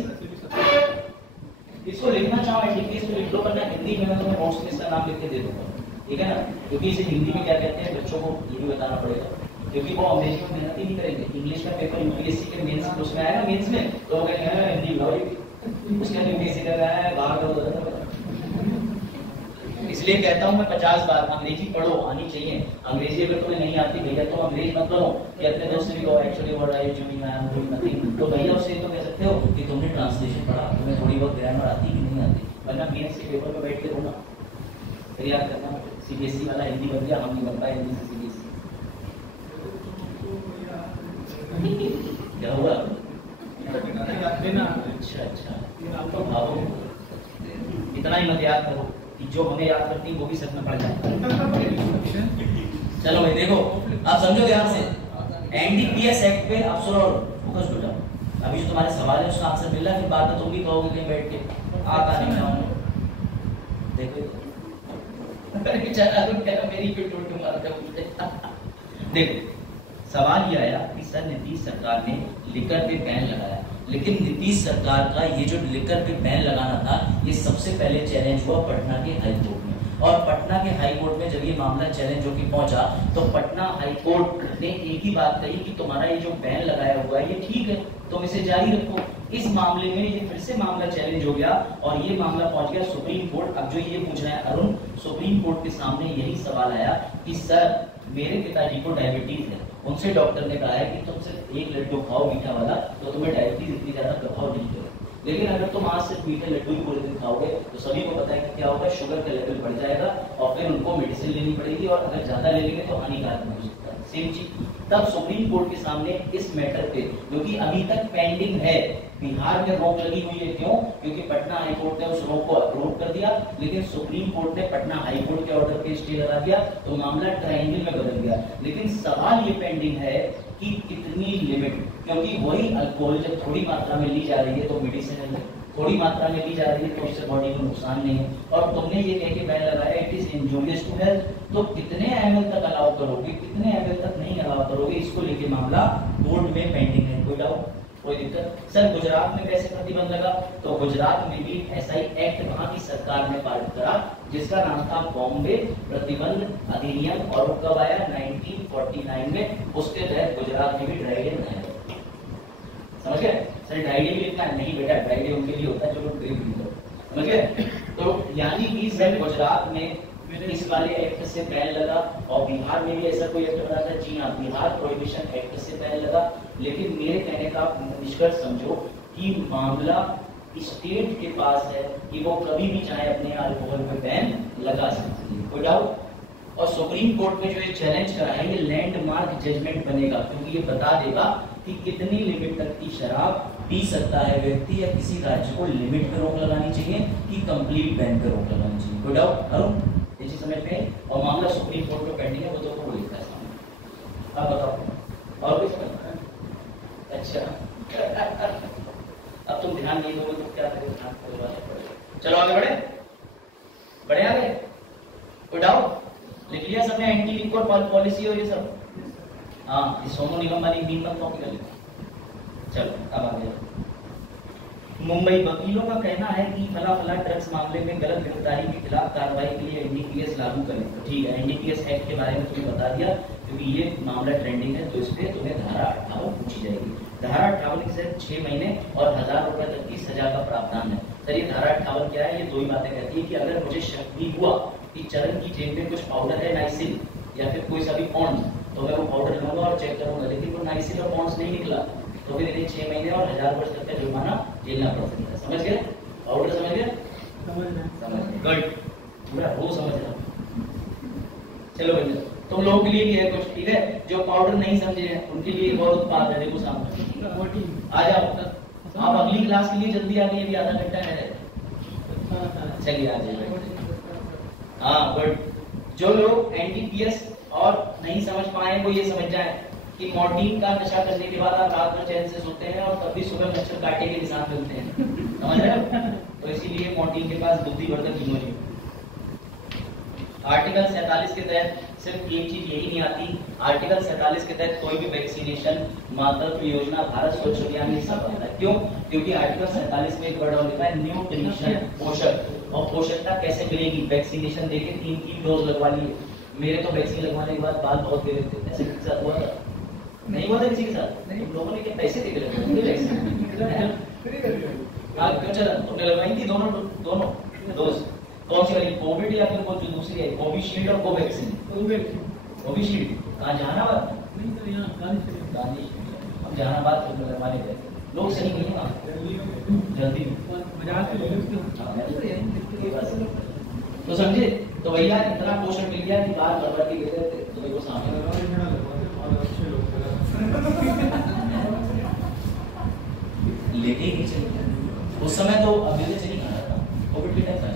इसको लिखना चाहो एनडीपीएस तो लिख लो, वरना हिंदी में मैं तुम्हें नोट्स में इसका नाम लिख के दे दूंगा, ठीक है ना? क्योंकि इसे हिंदी में क्या कहते हैं बच्चों को ये भी बताना पड़ेगा, क्योंकि वो अंग्रेजी में मेहनत ही नहीं करेंगे। इंग्लिश में पेपर यूपीएससी के मेंस उसमें आएगा, मेंस में तो वो कहेंगे हिंदी में, उसके लिए यूपीएससी का गया है बाहर का। इसलिए कहता हूं मैं 50 बार अंग्रेजी पढ़ो, आनी चाहिए। अंग्रेजी अगर तुम्हें नहीं आती भैया तो अंग्रेजी मत करो कि अपने दोस्त से भी कहो actually what I am doing, I am doing nothing, तो भैया उससे तो कैसे सकते हो कि तुमने ट्रांसलेशन पढ़ा, तुम्हें थोड़ी बहुत ग्रामर आती कि नहीं आती, वरना मेंस के पेपर में बैठ के रोना फिर याद करना। सीबीएसई वाला हिंदी बन गया, हम नहीं बन पाए हिंदी से सीबीएसई। क्या हुआ? अच्छा अच्छा, इतना ही मत याद करो कि जो हमें याद करती है वो भी सच में पड़ जाए। चलो भाई देखो, आप समझो ध्यान से, एनडीपीएस एक्ट पे आप सुनो, फोकस हो जाओ। अभी जो तुम्हारे सवाल है उसका आंसर मिल रहा है, फिर बाद में तुम भी कहोगे कहीं बैठ के आता नहीं ना। देखो मेरी पिटूट मार कर देखो, सवाल ये आया कि सर नीतीश सरकार ने लिकर पे बैन लगाया, लेकिन नीतीश सरकार का ये जो लिकर पे बैन लगाना था, ये सबसे पहले चैलेंज हुआ पटना के हाई कोर्ट में। और पटना के हाई कोर्ट में जब ये मामला चैलेंज होकर पहुंचा तो पटना हाई कोर्ट ने एक ही बात कही कि तुम्हारा ये जो बैन लगाया हुआ है ये ठीक है, तुम इसे जारी रखो। इस मामले में ये फिर से मामला चैलेंज हो गया और ये मामला पहुंच गया सुप्रीम कोर्ट। अब जो ये पूछ रहे हैं अरुण, सुप्रीम कोर्ट के सामने यही सवाल आया कि सर मेरे पिताजी को डायबिटीज है, उनसे डॉक्टर ने कहा है कि तुम सिर्फ एक लड्डू खाओ मीठा वाला तो तुम्हें डायबिटीज इतनी ज्यादा प्रभाव नहीं करेगा, लेकिन अगर तुम आज सिर्फ मीठे लड्डू ही पूरे दिन खाओगे तो सभी को पता है कि क्या होगा, शुगर का लेवल बढ़ जाएगा और फिर उनको मेडिसिन लेनी पड़ेगी और अगर ज्यादा ले लेंगे तो हानिकारक हो सकता है। सेम चीज तब सुप्रीम कोर्ट के सामने इस मैटर पे, जो कि अभी तक पेंडिंग है, बिहार में रोक लगी हुई है। क्यों? क्योंकि पटना हाई कोर्ट ने उस रोक को अप्रूव कर दिया, लेकिन सुप्रीम कोर्ट ने पटना हाई कोर्ट के ऑर्डर पे स्टे लगा दिया, तो मामला ट्रायंगल में बदल गया। लेकिन सवाल ये पेंडिंग है कि कितनी लिमिट, क्योंकि वही अल्कोहल जब थोड़ी मात्रा में ली जा रही है तो मेडिसिन है, थोड़ी मात्रा में ली जा रही है तो उससे बॉडी को नुकसान नहीं है, और तुमने ये कह के बैन लगाया it is injurious to health, तो कितने एमएल तक अलाउ करोगे, कितने एमएल तक नहीं अलाउ करोगे, इसको लेके मामला कोर्ट में पेंडिंग है। कोई डाउट, कोई दिक्कत? सर गुजरात में कैसे प्रतिबंध लगा? तो गुजरात में भी ऐसा ही एक्ट वहां की सरकार ने पारित करा जिसका नाम था बॉम्बे प्रतिबंध अधिनियम, और वो कब आया? 1949 में। उसके तहत गुजरात में भी ड्राई डे मनाया। समझ गए? सर ड्राई डे भी लिखना है? नहीं बेटा, ड्राई डे उनके लिए होता है जो लोग ड्रिंक नहीं करते। समझ गए? तो यानी कि सर गुजरात में इस वाले एक्ट से बैन लगा, और बिहार में भी ऐसा कोई एक्ट बना था। जी हाँ, बिहार प्रोहिबिशन एक्ट से बैन लगा। लेकिन मेरे कहने का निष्कर्ष समझो कि मामला स्टेट के पास है कि वो कभी भी चाहे अपने अल्कोहल पे बैन लगा सकती है। कोई डाउट? और सुप्रीम कोर्ट ने जो ये चैलेंज करा है, ये लैंडमार्क जजमेंट बनेगा, क्योंकि ये बता देगा कि कितनी लिमिट तक की शराब पी सकता है व्यक्ति, या किसी राज्य को लिमिट पे रोक लगानी चाहिए कि कंप्लीट बैन पे रोक लगानी चाहिए। कोई डाउट? अरुण ये चीज समझ में? और मामला सुप्रीम कोर्ट में पेंडिंग है, वो तो वो लिखा है सामने। अब बताओ और कुछ करना है? अच्छा अब तुम ध्यान नहीं दोगे तो क्या करेंगे? चलो आगे बढ़े, बढ़े आगे। कोई डाउट? लिख लिया सबने एंटी लिक्विड पॉलिसी और ये सब? हाँ, इस सोनू निगम वाली मीम मत कॉपी कर लेना। चलो अब आगे। मुंबई वकीलों का कहना है कि फला फला ड्रग्स मामले में गलत गिरफ्तारी के खिलाफ कार्रवाई के लिए एनडीपीएस लागू करें। तो ठीक है, एनडीपीएस एक्ट के बारे में तुम्हें बता दिया, क्योंकि ये मामला ट्रेंडिंग है, तो इस पे तुम्हें धारा 58 पूछी जाएगी। धारा 58 के तहत 6 महीने और 1000 रुपए तक की सजा का प्रावधान है। सर ये धारा 58 क्या है? ये दो ही बातें कहती है कि अगर मुझे शक भी हुआ कि चरण की जेब में कुछ पाउडर है, नाइसिल या फिर कोई सा भी पॉन्ड्स, तो मैं वो पाउडर लूंगा और चेक करूंगा, लेकिन वो नाइसिल और पॉन्ड्स नहीं निकला, तो फिर इन्हें 6 महीने और 1000 वर्ष तक का जुर्माना झेलना पड़ सकता है। समझ गए? पाउडर समझ गए? समझ गए, गुड, पूरा वो समझ रहा। चलो भैया, तुम लोगों के लिए भी है कुछ, ठीक है? जो पाउडर नहीं समझे हैं उनके लिए एक और उत्पाद है, देखो सामने, आ जाओ। आप अगली क्लास के लिए जल्दी आ गए, अभी आधा घंटा है। चलिए आ जाइए। हाँ गुड। जो लोग एनडीपीएस और नहीं समझ पाए वो ये समझ जाए कि मॉर्टिन का नशा करने के बाद आप रात भर चैन से सोते हैं और तब भी सुबह मच्छर काटे के निशान मिलते हैं। समझ रहे हो? तो इसीलिए मॉर्टिन के पास बुद्धिवर्धक कीमोजी। आर्टिकल 47 के तहत सिर्फ एक चीज यही नहीं आती, आर्टिकल 47 के तहत कोई भी वैक्सीनेशन, मातृत्व योजना, भारत स्वच्छ अभियान ये सब आता है। क्यों? क्योंकि आर्टिकल 47 में एक वर्ड और लिखा है न्यूट्रिशन, पोषक। और पोषकता कैसे मिलेगी? वैक्सीनेशन देके 3 डोज लगवा लिए। मेरे तो वैक्सीन लगवाने के बाद बाल बहुत गिरे थे, ऐसे किसी के साथ हुआ था? नहीं हुआ था किसी के साथ? नहीं। तुम लोगों ने क्या पैसे देके लगवाए वैक्सीन? क्यों चला? तुमने लगवाई थी दोनों डोज? कौन सी वाली? कोविड या फिर वो जो दूसरी है कोविशील्ड और कोवैक्सीन? कोविशील्ड। कहाँ? जहानाबाद? हम जहानाबाद लगवाने गए थे। लोग सही नहीं है जल्दी मजाक से तो समझे। तो भैया इतना क्वेश्चन मिल गया कि बात बराबर की गए थे तो देखो सामने लेके ही चलिए। उस समय तो अभी से नहीं खा रहा था, कोविड के टाइम था,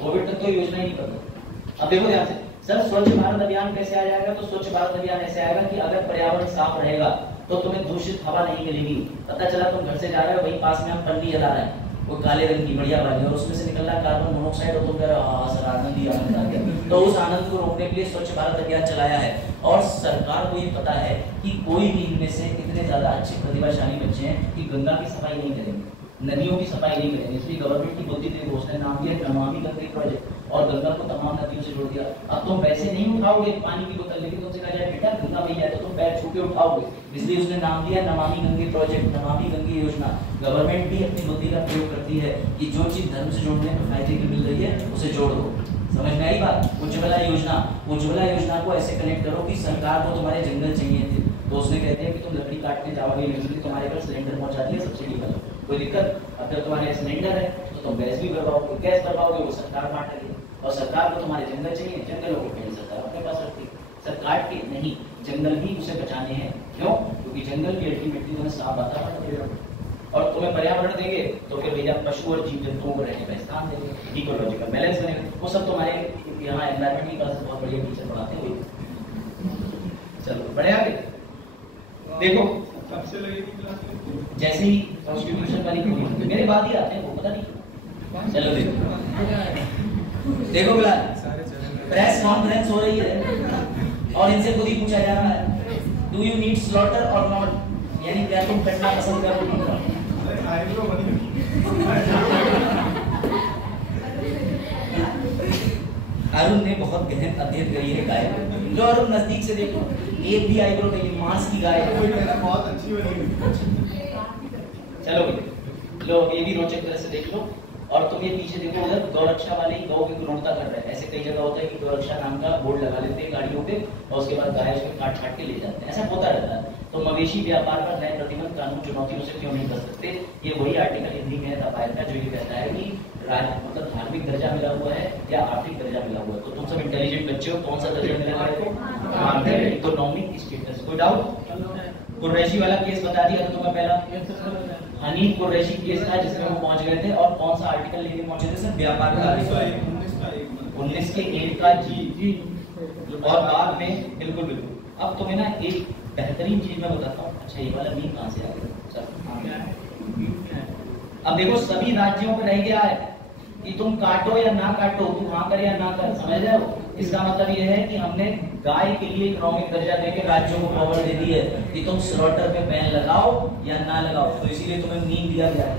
कोविड तक तो योजना ही नहीं करता। अब देखो ध्यान से सर, स्वच्छ भारत अभियान कैसे आ जाएगा? तो स्वच्छ भारत अभियान ऐसे आएगा कि अगर पर्यावरण साफ रहेगा तो तुम्हें दूषित हवा नहीं मिलेगी। पता चला तुम घर से जा रहे हो, वहीं पास में हम पन्नी जला रहे हैं, वो काले रंग की बढ़िया वाली, और उसमें से निकल रहा कार्बन मोनोऑक्साइड, और तुम कह रहे हो हाँ सर आनंद ही आनंद आ गया। तो उस आनंद को रोकने के लिए स्वच्छ भारत अभियान चलाया है। और सरकार को ये पता है कि कोई भी इनमें से इतने ज्यादा अच्छे प्रतिभाशाली बच्चे हैं कि गंगा की सफाई नहीं करेंगे, नदियों की सफाई नहीं करेंगे, इसलिए गवर्नमेंट की बुद्धि थी, उसने नाम दिया नमामि गंगे प्रोजेक्ट, और गंगा को तमाम नदियों से जोड़ दिया। अब तुम वैसे नहीं उठाओगे पानी की बोतल, लेकिन तुमसे कहा जाए बेटा गंगा में है तो तुम पैर छू के उठाओगे, इसलिए उसने नाम दिया नमामि गंगे प्रोजेक्ट, नमामि गंगे योजना। गवर्नमेंट भी अपनी बुद्धि का प्रयोग करती है कि जो चीज धर्म से जोड़ने में फायदे की मिल रही है उसे जोड़ दो। समझ में आई बात? उज्ज्वला योजना, उज्ज्वला योजना को ऐसे कनेक्ट करो कि सरकार को तुम्हारे जंगल चाहिए थे तो उसने कहते हैं कि तुम लकड़ी काटने जाओगे, इलेक्ट्रिसिटी तुम्हारे घर सिलेंडर पहुंचा दिया सब्सिडी पर, कोई दिक्कत? अगर तुम्हारे सिलेंडर है तो तुम गैस भी भरवाओगे, गैस भरवाओगे वो सरकार बांटेगी, और सरकार को तुम्हारे जंगल चाहिए, जंगलों को केंद्र सरकार अपने पास रखती है। सरकार के नहीं, जंगल भी उसे बचाने हैं। क्यों? क्योंकि जंगल भी अल्टीमेटली तुम्हें साफ वातावरण देगा, और तुम्हें पर्यावरण देंगे तो फिर भैया पशु और जीव जंतुओं को रहने का स्थान देंगे, इकोलॉजिकल बैलेंस बनेगा। वो सब तुम्हारे यहाँ एनवायरमेंट की क्लासेस बहुत बढ़िया टीचर पढ़ाते हुए। चलो बढ़े आगे देखो, सबसे लगेगी क्लास जैसे ही कॉन्स्टिट्यूशन वाली मेरे बाद ही आते हैं वो पता नहीं। चलो देखो देखो बिलाल, प्रेस कॉन्फ्रेंस हो रही है और इनसे खुद ही पूछा जा रहा है डू यू नीड स्लॉटर और नॉट, यानी क्या तुम कटना पसंद करोगे? अरुण ने बहुत गहन अध्ययन करी है गाय, जो अरुण नजदीक से देखो, एक भी आईब्रो नहीं, मांस की गाय है, बहुत अच्छी बनी। चलो लो ये भी रोचक तरह से देख लो। और तुम ये पीछे देखो उधर गौरक्षा वाले ही गौ की क्रूरता कर रहे हैं। ऐसे कई जगह होता है कि गौरक्षा नाम का बोर्ड लगा लेते हैं गाड़ियों पे और उसके बाद गाय उसको काट काट के ले जाते हैं, ऐसा होता रहता है। तो मवेशी व्यापार पर नए प्रतिबंध कानून चुनौतियों से क्यों नहीं कर सकते? ये वही आर्टिकल हिंदी में है का जो ये कहता है कि मतलब धार्मिक दर्जा मिला हुआ है या आर्थिक दर्जा मिला हुआ है। तो तुम सब इंटेलिजेंट बच्चे हो, कौन सा दर्जा मिला है? Economic status. कोई डाउट? कुरैशी वाला केस बता दिया था तुम्हें पहला, हनीफ कुरैशी केस था जिसमें वो पहुंच गए थे, और कौन सा आर्टिकल लेके पहुंचे थे? सर व्यापार का 19 के 1 का जी, और बाद में बिल्कुल बिल्कुल। अब तुम्हें ना एक बेहतरीन चीज मैं बताता हूँ। अच्छा ये वाला मीम कहाँ से आ गया? अब देखो सभी राज्यों पे रह गया है कि तुम काटो या ना काटो, तुम हाँ कर या ना कर, समझ रहे हो? इसका मतलब ये है कि हमने गाय के लिए इकोनॉमिक दर्जा देकर राज्यों को पावर दे दी है कि तुम स्लॉटर पे बैन लगाओ या ना लगाओ। तो इसीलिए तुम्हें नींद दिया गया है।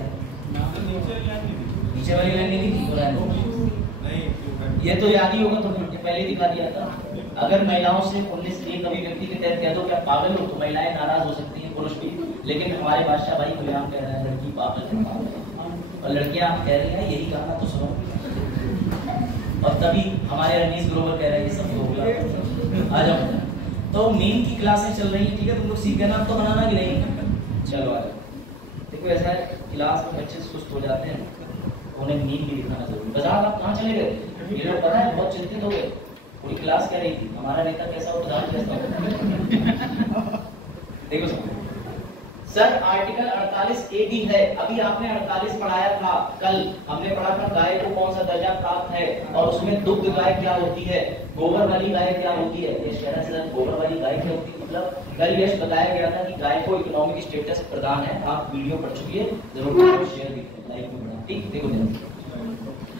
नीचे वाली लाइन नहीं थी, ये तो याद ही होगा, तुमने पहले दिखा दिया था। अगर महिलाओं से 19 एक अभिव्यक्ति के तहत कह दो क्या पागल हो, तो महिलाएं नाराज हो सकती हैं, पुरुष भी। लेकिन हमारे बादशाह भाई खुलेआम कह रहे हैं लड़की पागल है, और लड़कियां कह रही हैं यही कहना तो सुनो। और तभी हमारे रनीस ग्रोवर कह रहे हैं ये सब होगा। आ जाओ। तो मीम की क्लासें चल रही है, ठीक है? तुम लोग सीख गए ना, तो बनाना कि नहीं? चलो आ जाओ। देखो ऐसा है क्लास में बच्चे सुस्त हो जाते हैं, उन्हें मीम भी दिखाना जरूरी। बाजार आप कहाँ चले गए? ये लोग पता है बहुत चिंतित हो गए। पूरी क्लास कह रही थी हमारा नेता कैसा हो, प्रधान कैसा हो। देखो सर आर्टिकल 48 ए भी है। अभी आपने 48 पढ़ाया था, कल हमने पढ़ा था गाय को कौन सा दर्जा प्राप्त है, और उसमें दुग्ध गाय क्या होती है, गोबर वाली गाय क्या होती है। यश कह रहा है गोबर वाली गाय क्या होती है, मतलब कल यश बताया गया था कि गाय को इकोनॉमिक स्टेटस प्रदान है। आप वीडियो पढ़ चुकी है, जरूर शेयर भी लाइक भी बढ़ा। ठीक, देखो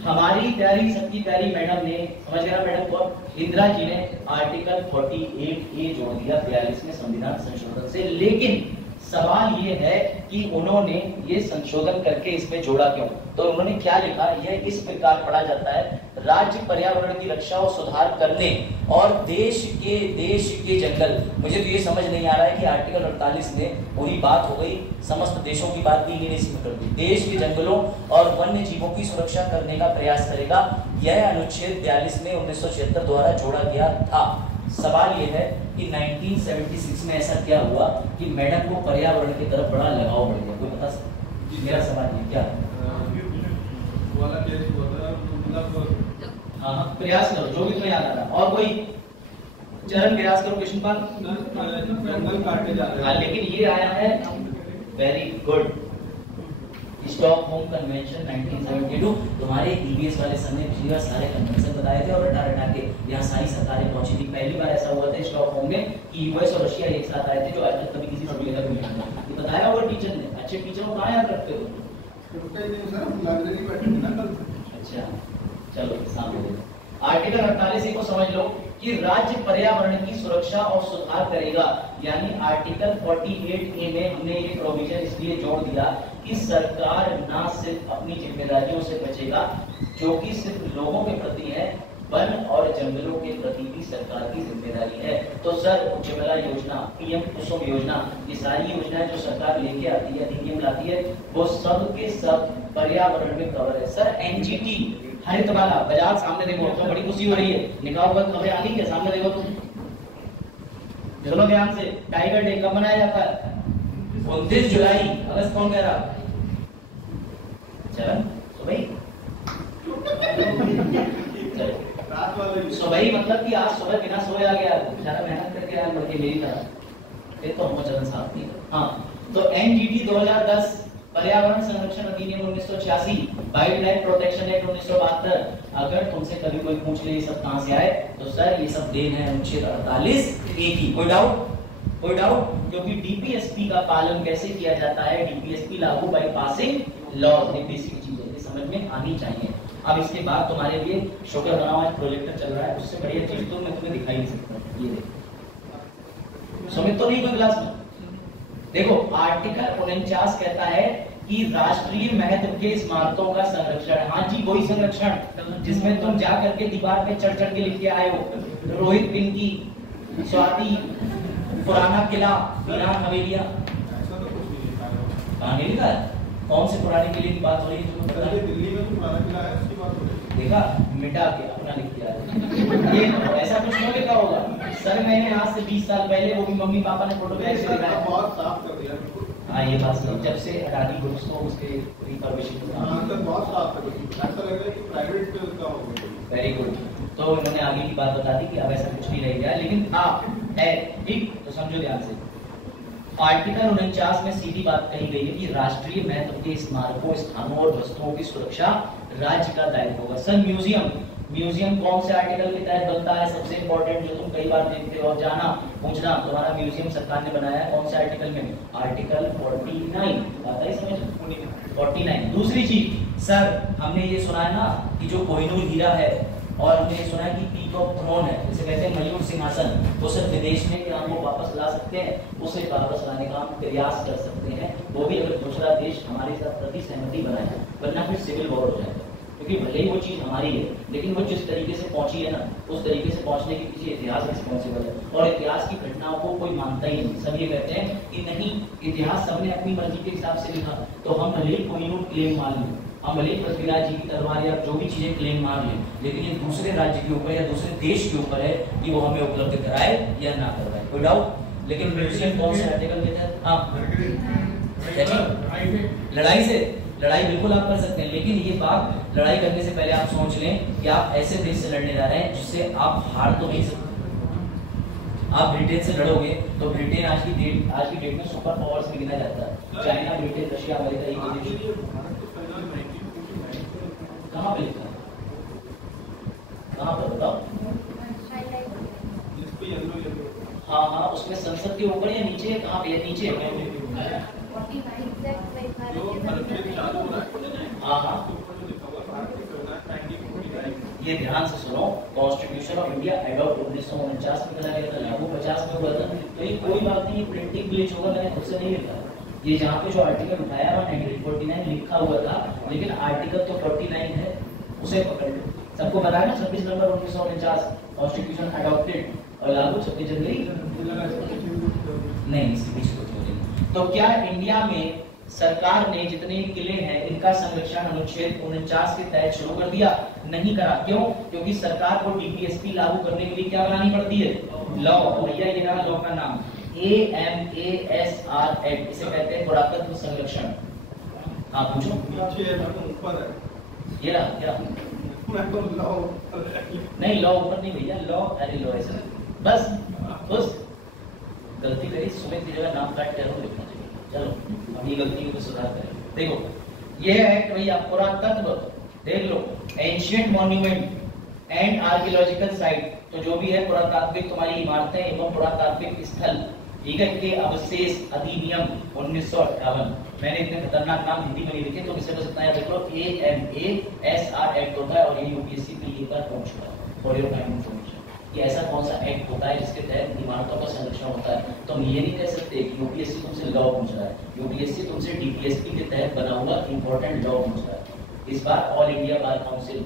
हमारी प्यारी सबकी प्यारी मैडम ने, समझ गया मैडम को, इंदिरा जी ने आर्टिकल 48A जोड़ दिया 42 में संविधान संशोधन से। लेकिन सवाल ये है कि उन्होंने ये संशोधन करके इसमें जोड़ा क्यों? तो उन्होंने क्या लिखा, यह इस प्रकार पढ़ा जाता है, राज्य पर्यावरण की रक्षा और सुधार करने और देश के जंगल। मुझे तो ये समझ नहीं आ रहा है कि आर्टिकल 48 में पूरी बात हो गई, समस्त देशों की बात भी इन्हें इसमें कर दी। देश के जंगलों और वन्य जीवों की सुरक्षा करने का प्रयास करेगा। यह अनुच्छेद 42 में 1976 द्वारा जोड़ा गया था। सवाल ये है कि 1976 में ऐसा क्या हुआ कि मैडम को पर्यावरण की तरफ बड़ा लगाव बढ़ गया, कोई बता सकता? मेरा सवाल ये क्या वाला केस हुआ था, मतलब हाँ प्रयास करो जो भी तुम्हें याद आ रहा। और कोई चरण प्रयास करो कृष्णपाल। जंगल काटे जा रहे हाँ हैं। लेकिन ये आया है वेरी गुड, स्टॉकहोम कन्वेंशन 1972। तुम्हारे ईबीएस वाले सर ने पिछली बार सारे कन्वेंशन बताए थे और रटा रटा के यहाँ सारी सरकारें पहुंची थी। पहली बार ऐसा हुआ था स्टॉकहोम में कि यूएस और रशिया एक साथ आए थे, जो आज तक कभी किसी सम्मेलन में नहीं हुआ। ये बताया होगा टीचर ने। अच्छे टीचर को कहाँ याद रखते हो? लाइब्रेरी बैठे थे ना कल। अच्छा चलो सामने देखो। आर्टिकल 48 को समझ लो कि राज्य पर्यावरण की सुरक्षा और सुधार करेगा, यानी आर्टिकल 48A में हमने ये प्रोविजन इसलिए जोड़ दिया कि सरकार ना सिर्फ अपनी जिम्मेदारियों से बचेगा जो कि सिर्फ लोगों के प्रति है, वन और जंगलों के प्रति भी सरकार की जिम्मेदारी है। तो सर उज्ज्वला योजना, पीएम कुसुम योजना, ये सारी योजनाएं जो सरकार लेके आती है, अधिनियम लाती है, वो सब के सब पर्यावरण में कवर है। सर एनजीटी हरित वाला बाजार सामने देखो, तो बड़ी खुशी हो रही है, निकाह पर खबरें आ रही है, सामने देखो तुम। चलो ध्यान से, टाइगर डे कब मनाया जाता है? 29 जुलाई। अगस्त कौन कह रहा? चरण तो भाई रात वाले सुबह मतलब कि आज सुबह बिना सोए आ गया, ज्यादा मेहनत करके आया लड़के मेरी तरह। ये तो हम चरण साहब नहीं। हाँ तो एनजीटी 2010, पर्यावरण संरक्षण अधिनियम 1986, वाइल्ड लाइफ प्रोटेक्शन एक्ट 1972। अगर तुमसे कभी कोई पूछ ले ये सब कहां से आए, तो सर ये सब देन है अनुच्छेद 48A की। कोई डाउट? कोई डाउट? क्योंकि डीपीएसपी का पालन कैसे किया जाता है, डीपीएसपी लागू बाय पासिंग लॉज, ये बेसिक चीज है, ये समझ में आनी चाहिए। अब इसके बाद तुम्हारे लिए शुक्र बनाओ आज प्रोजेक्टर चल रहा है, उससे बढ़िया चीज तो मैं तुम्हें दिखाई नहीं सकता। ये देखो सुमित तो नहीं कोई क्लास में? देखो आर्टिकल 49 कहता है कि राष्ट्रीय महत्व के स्मारकों का संरक्षण। हाँ जी वही संरक्षण जिसमें तुम जा करके दीवार पे चढ़ चढ़ के लिख के आए हो, रोहित पिंकी, स्वाति, पुराना किला, वीरान हवेलियां। ऐसा तो कुछ नहीं लिखा है। कहाँ नहीं लिखा है? कौन से पुराने किले की बात हो रही है तुम्हें पता पहले है? दिल्ली में तो पुराना किला है, उसकी बात हो रही है। देखा, मिटा के अपना लिख दिया है। ये ऐसा कुछ नहीं लिखा होगा सर, मैंने आज से 20 साल पहले वो भी मम्मी पापा ने फोटो नहीं, से सर, दिखाया। बहुत साफ कर दिया बिल्कुल। हाँ ये बात सही, जब से अडानी ग्रुप्स को उसके रिफर्बिशिंग को हाँ सर बहुत साफ कर दिया। ऐसा लग रहा है कि प्राइवेट का हो गया। Very good. तो इन्होंने आगे की बात बता दी कि अब ऐसा कुछ नहीं रह गया, लेकिन आप है ठीक, तो समझो ध्यान से। आर्टिकल 49 में सीधी बात कही गई है कि राष्ट्रीय महत्व के स्मारकों, स्थानों और वस्तुओं की सुरक्षा राज्य का दायित्व होगा। सर म्यूजियम कौन से आर्टिकल के तहत बनता है? सबसे इंपॉर्टेंट जो तुम कई बार देखते हो, जाना पूछना, तुम्हारा म्यूजियम सरकार ने बनाया है कौन से आर्टिकल में? आर्टिकल 49। आता है समझ? 49। दूसरी चीज सर, हमने ये सुना है ना कि जो कोहिनूर हीरा है, और हमने सुना है कि पीक ऑफ थ्रोन है, जिसे कहते हैं मयूर सिंहासन, वो सिर्फ विदेश में कि हम वो वापस ला सकते हैं, उसे वापस लाने का हम प्रयास कर सकते हैं, वो भी अगर दूसरा देश हमारे साथ प्रति सहमति बनाए, वरना फिर सिविल वॉर हो जाएगा। क्योंकि भले ही वो चीज हमारी है, लेकिन वो जिस तरीके से पहुंची है ना, उस तरीके से पहुंचने के पीछे इतिहास रिस्पॉन्सिबल है, और इतिहास की घटनाओं को कोई मानता ही नहीं। सब ये कहते हैं कि नहीं, इतिहास सबने अपनी मर्जी के हिसाब से लिखा, तो हम भले ही कोहिनूर क्लेम मान लें, हम भले ही पृथ्वीराज जी की तलवार या जो भी चीजें क्लेम मान लें, लेकिन ये दूसरे राज्य के ऊपर या दूसरे देश के ऊपर है कि वो हमें उपलब्ध कराए या ना करवाए। कोई डाउट? लेकिन म्यूजियम कौन से आर्टिकल के तहत? हाँ लड़ाई से, लड़ाई बिल्कुल आप कर सकते हैं, लेकिन ये बात लड़ाई करने से पहले आप सोच लें कि आप ऐसे देश से लड़ने जा रहे हैं जिससे आप हार तो नहीं सकते। आप ब्रिटेन से लड़ोगे तो ब्रिटेन आज की डेट में सुपर पावर्स में गिना जाता है। चाइना, ब्रिटेन, रशिया, अमेरिका, ये देश कहाँ पे लिखा है? कहाँ पर बताओ? जिस पे येलो हाँ उसमें संसद के ऊपर या नीचे? कहाँ पे? नीचे। जो अनुच्छेद 4 हो रहा है, हाँ ऊपर जो लिखा हुआ है भारतीय संविधान 1949। ये ध्यान से सुनो, कॉन्स्टिट्यूशन ऑफ इंडिया एडॉप्ट 1949 में करा गया था, लागू 50 में हुआ था। तो ये कोई बात नहीं, प्रिंटिंग ग्लिच होगा, मैंने खुद से नहीं लिखा। ये जहाँ पे जो आर्टिकल उठाया हुआ 1949 लिखा हुआ था, लेकिन आर्टिकल तो 49 है, उसे पकड़ लो। सबको पता है ना 26 नवंबर 1949 कॉन्स्टिट्यूशन अडॉप्टेड और लागू 26 जनवरी नहीं, इसके बीच कुछ हो जाएगा। तो क्या इंडिया में सरकार ने जितने किले हैं इनका संरक्षण अनुच्छेद 49 के तहत शुरू कर दिया? नहीं करा। क्यों? क्योंकि सरकार को डीपीएसपी लागू करने के लिए क्या बनानी पड़ती है? लॉ। भैया ये रहा लॉ का नाम, AMASR एक्ट, इसे कहते हैं पुरातत्व संरक्षण। हाँ पूछो। ऊपर है ये रहा क्या? नहीं लॉ ऊपर नहीं भैया, लॉ अरे लॉ ऐसे बस गलती करी, सुमित की जगह नाम काट कर लिखना चाहिए। चलो अब ये गलती को सुधार करें। देखो ये एक्ट भैया पुरातत्व, देख लो, ancient monument and archaeological site, तो जो भी है पुरातात्विक तुम्हारी इमारतें एवं पुरातात्विक स्थल, ठीक है, के अवशेष अधिनियम 1958। मैंने इतने खतरनाक नाम हिंदी में नहीं लिखे तो इसे बस इतना याद रख लो, AMASR एक्ट होता है और ये यूपीएससी पे एक बार पूछ चुका है फॉर योर काइंड इन्फॉर्मेशन कि ऐसा कौन सा एक्ट होता है जिसके तहत इमारतों का संरक्षण होता है। तो हम ये नहीं कह सकते कि यूपीएससी तुमसे लॉ पूछ रहा है, यूपीएससी तुमसे डीपीएसपी के तहत बना हुआ इंपॉर्टेंट लॉ पूछ रहा है। इस बार ऑल इंडिया बार काउंसिल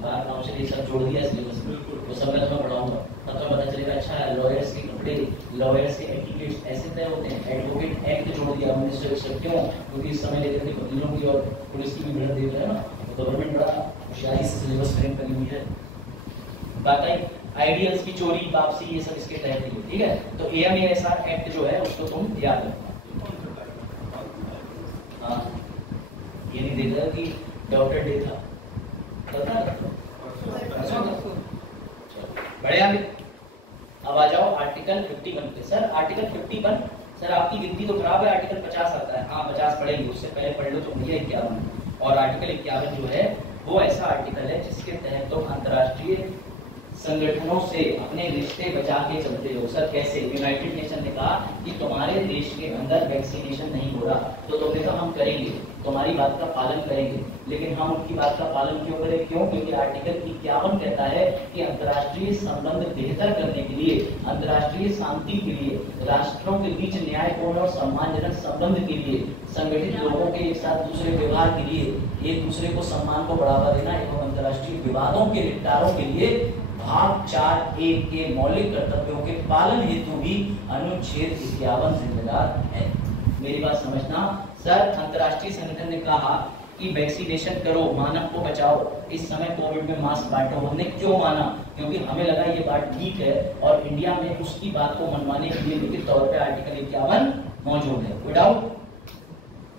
ये सब जोड़ दिया सिलेबस में, तो सब मैं तुम्हें पढ़ाऊंगा, तब तो पता चलेगा अच्छा लॉयर्स के कपड़े, लॉयर्स के एटिकेट्स ऐसे तय होते हैं। एडवोकेट एक्ट जोड़ दिया 1961, क्यों? क्योंकि इस समय लेकर के वकीलों की और पुलिस की भी भिड़ंत देख रहे हैं ना, तो गवर्नमेंट बड़ा होशियारी से सिलेबस फ्रेम करी हुई है। बात आई आइडियल्स की चोरी वापसी, ये सब इसके तहत ही, ठीक है। तो AMASR एक्ट जो है उसको तुम याद रखना। हाँ ये नहीं देखा कि डॉक्टर डे था, पता बड़े आगे। अब आ जाओ आर्टिकल 51 पे। सर आर्टिकल 51, सर आपकी गिनती तो खराब है, आर्टिकल 50 आता है। हाँ 50 पढ़ेंगे, उससे पहले पढ़ लो तो भैया 51। और आर्टिकल 51 जो है वो ऐसा आर्टिकल है जिसके तहत तो अंतर्राष्ट्रीय संगठनों से अपने रिश्ते बचा के चलते हो। सर कैसे? यूनाइटेड नेशन ने कहा कि तुम्हारे देश के अंदर वैक्सीनेशन नहीं हो रहा, तो तुमने कहा हम करेंगे, तुम्हारी बात का पालन करेंगे। लेकिन हम उनकी बात का पालन क्यों करें? क्यों? क्योंकि आर्टिकल 51 कहता है कि अंतर्राष्ट्रीय संबंध बेहतर करने के लिए, अंतर्राष्ट्रीय शांति के लिए, राष्ट्रों के बीच न्यायपूर्ण और सम्मानजनक संबंध के लिए, संगठित लोगों के एक साथ दूसरे व्यवहार के लिए, एक दूसरे को सम्मान को बढ़ावा देना एवं अंतर्राष्ट्रीय विवादों के निपटारों के लिए भाग 4(a) के मौलिक कर्तव्यों के पालन हेतु भी अनुच्छेद 51 जिम्मेदार है। मेरी बात समझना। सर अंतर्राष्ट्रीय संगठन ने कहा कि वैक्सीनेशन करो, मानव को बचाओ, इस समय कोविड में मास्क बांटो। हमने क्यों माना? क्योंकि हमें लगा ये बात ठीक है और इंडिया में उसकी बात को मनवाने के लिए लिखित तौर पे आर्टिकल 51 मौजूद है। कोई डाउट,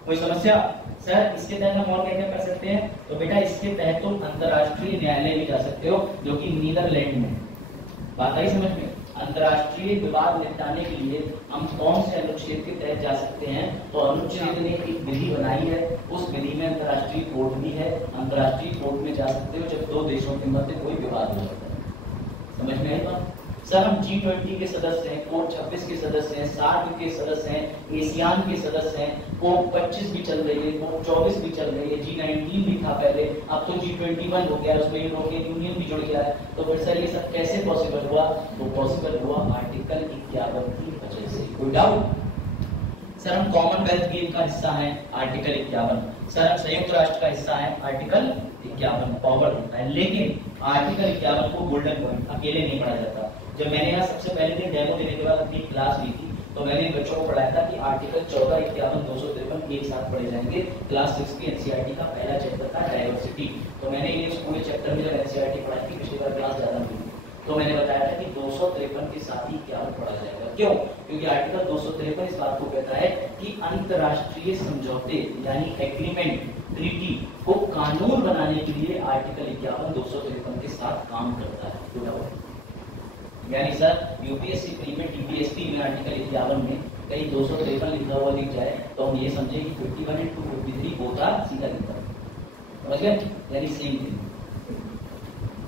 कोई समस्या? सर इसके तहत हम और क्या कर सकते हैं? तो बेटा इसके तहत तुम अंतर्राष्ट्रीय न्यायालय भी जा सकते हो, जो कि नीदरलैंड में। बात आई समझ में? अंतर्राष्ट्रीय विवाद निपटाने के लिए हम कौन से अनुच्छेद के तहत जा सकते हैं? तो अनुच्छेद ने एक विधि बनाई है, उस विधि में अंतर्राष्ट्रीय कोर्ट भी है। अंतर्राष्ट्रीय कोर्ट में जा सकते हो जब दो देशों के मध्य कोई विवाद हो जाता है। समझ में आई बात? सर हम G20 के सदस्य हैं, कोर 26 के सदस्य हैं, सार्क के सदस्य हैं, एशियान के सदस्य हैं, कोर 25 भी चल रही है, कोर 24 भी चल रही है, G19 भी था पहले, अब तो G21 हो गया, उसमें यूरोपियन यूनियन भी जुड़ गया है। तो फिर सर ये सब कैसे पॉसिबल हुआ? तो पॉसिबल हुआ आर्टिकल 51 की वजह से। कोई डाउट? सर हम कॉमनवेल्थ गेम का हिस्सा हैं, आर्टिकल 51। सर हम संयुक्त राष्ट्र का हिस्सा है, आर्टिकल 51 पावर होता है। लेकिन आर्टिकल 51 को गोल्डन पॉइंट अकेले नहीं पढ़ा जाता। जब मैंने यहाँ सबसे पहले दिन डेमो देने के बाद अपनी क्लास ली थी तो मैंने बच्चों को पढ़ाया था कि आर्टिकल 14, 51, 253 एक साथ पढ़े जाएंगे। क्लास 6 की एनसीईआरटी का पहला चैप्टर था डाइवर्सिटी। तो मैंने ये पूरे चैप्टर में जब एनसीईआरटी पढ़ाई थी, पिछली बार क्लास ज्यादा हुई, तो मैंने बताया था कि 253 के साथ ही 51 पढ़ा जाएगा। क्यों? क्योंकि आर्टिकल 253 इस बात को कहता है कि अंतर्राष्ट्रीय समझौते यानी एग्रीमेंट, ट्रीटी को कानून बनाने के लिए आर्टिकल 51 253 के साथ काम करता है। यानी सर यूपीएससी प्री में टीपीएसपी में आर्टिकल 51 में कहीं 253 लिखा हुआ दिख जाए तो हम ये समझे कि 51 into 53 होता सीधा लिखा, समझ गए? यानी सेम थिंग।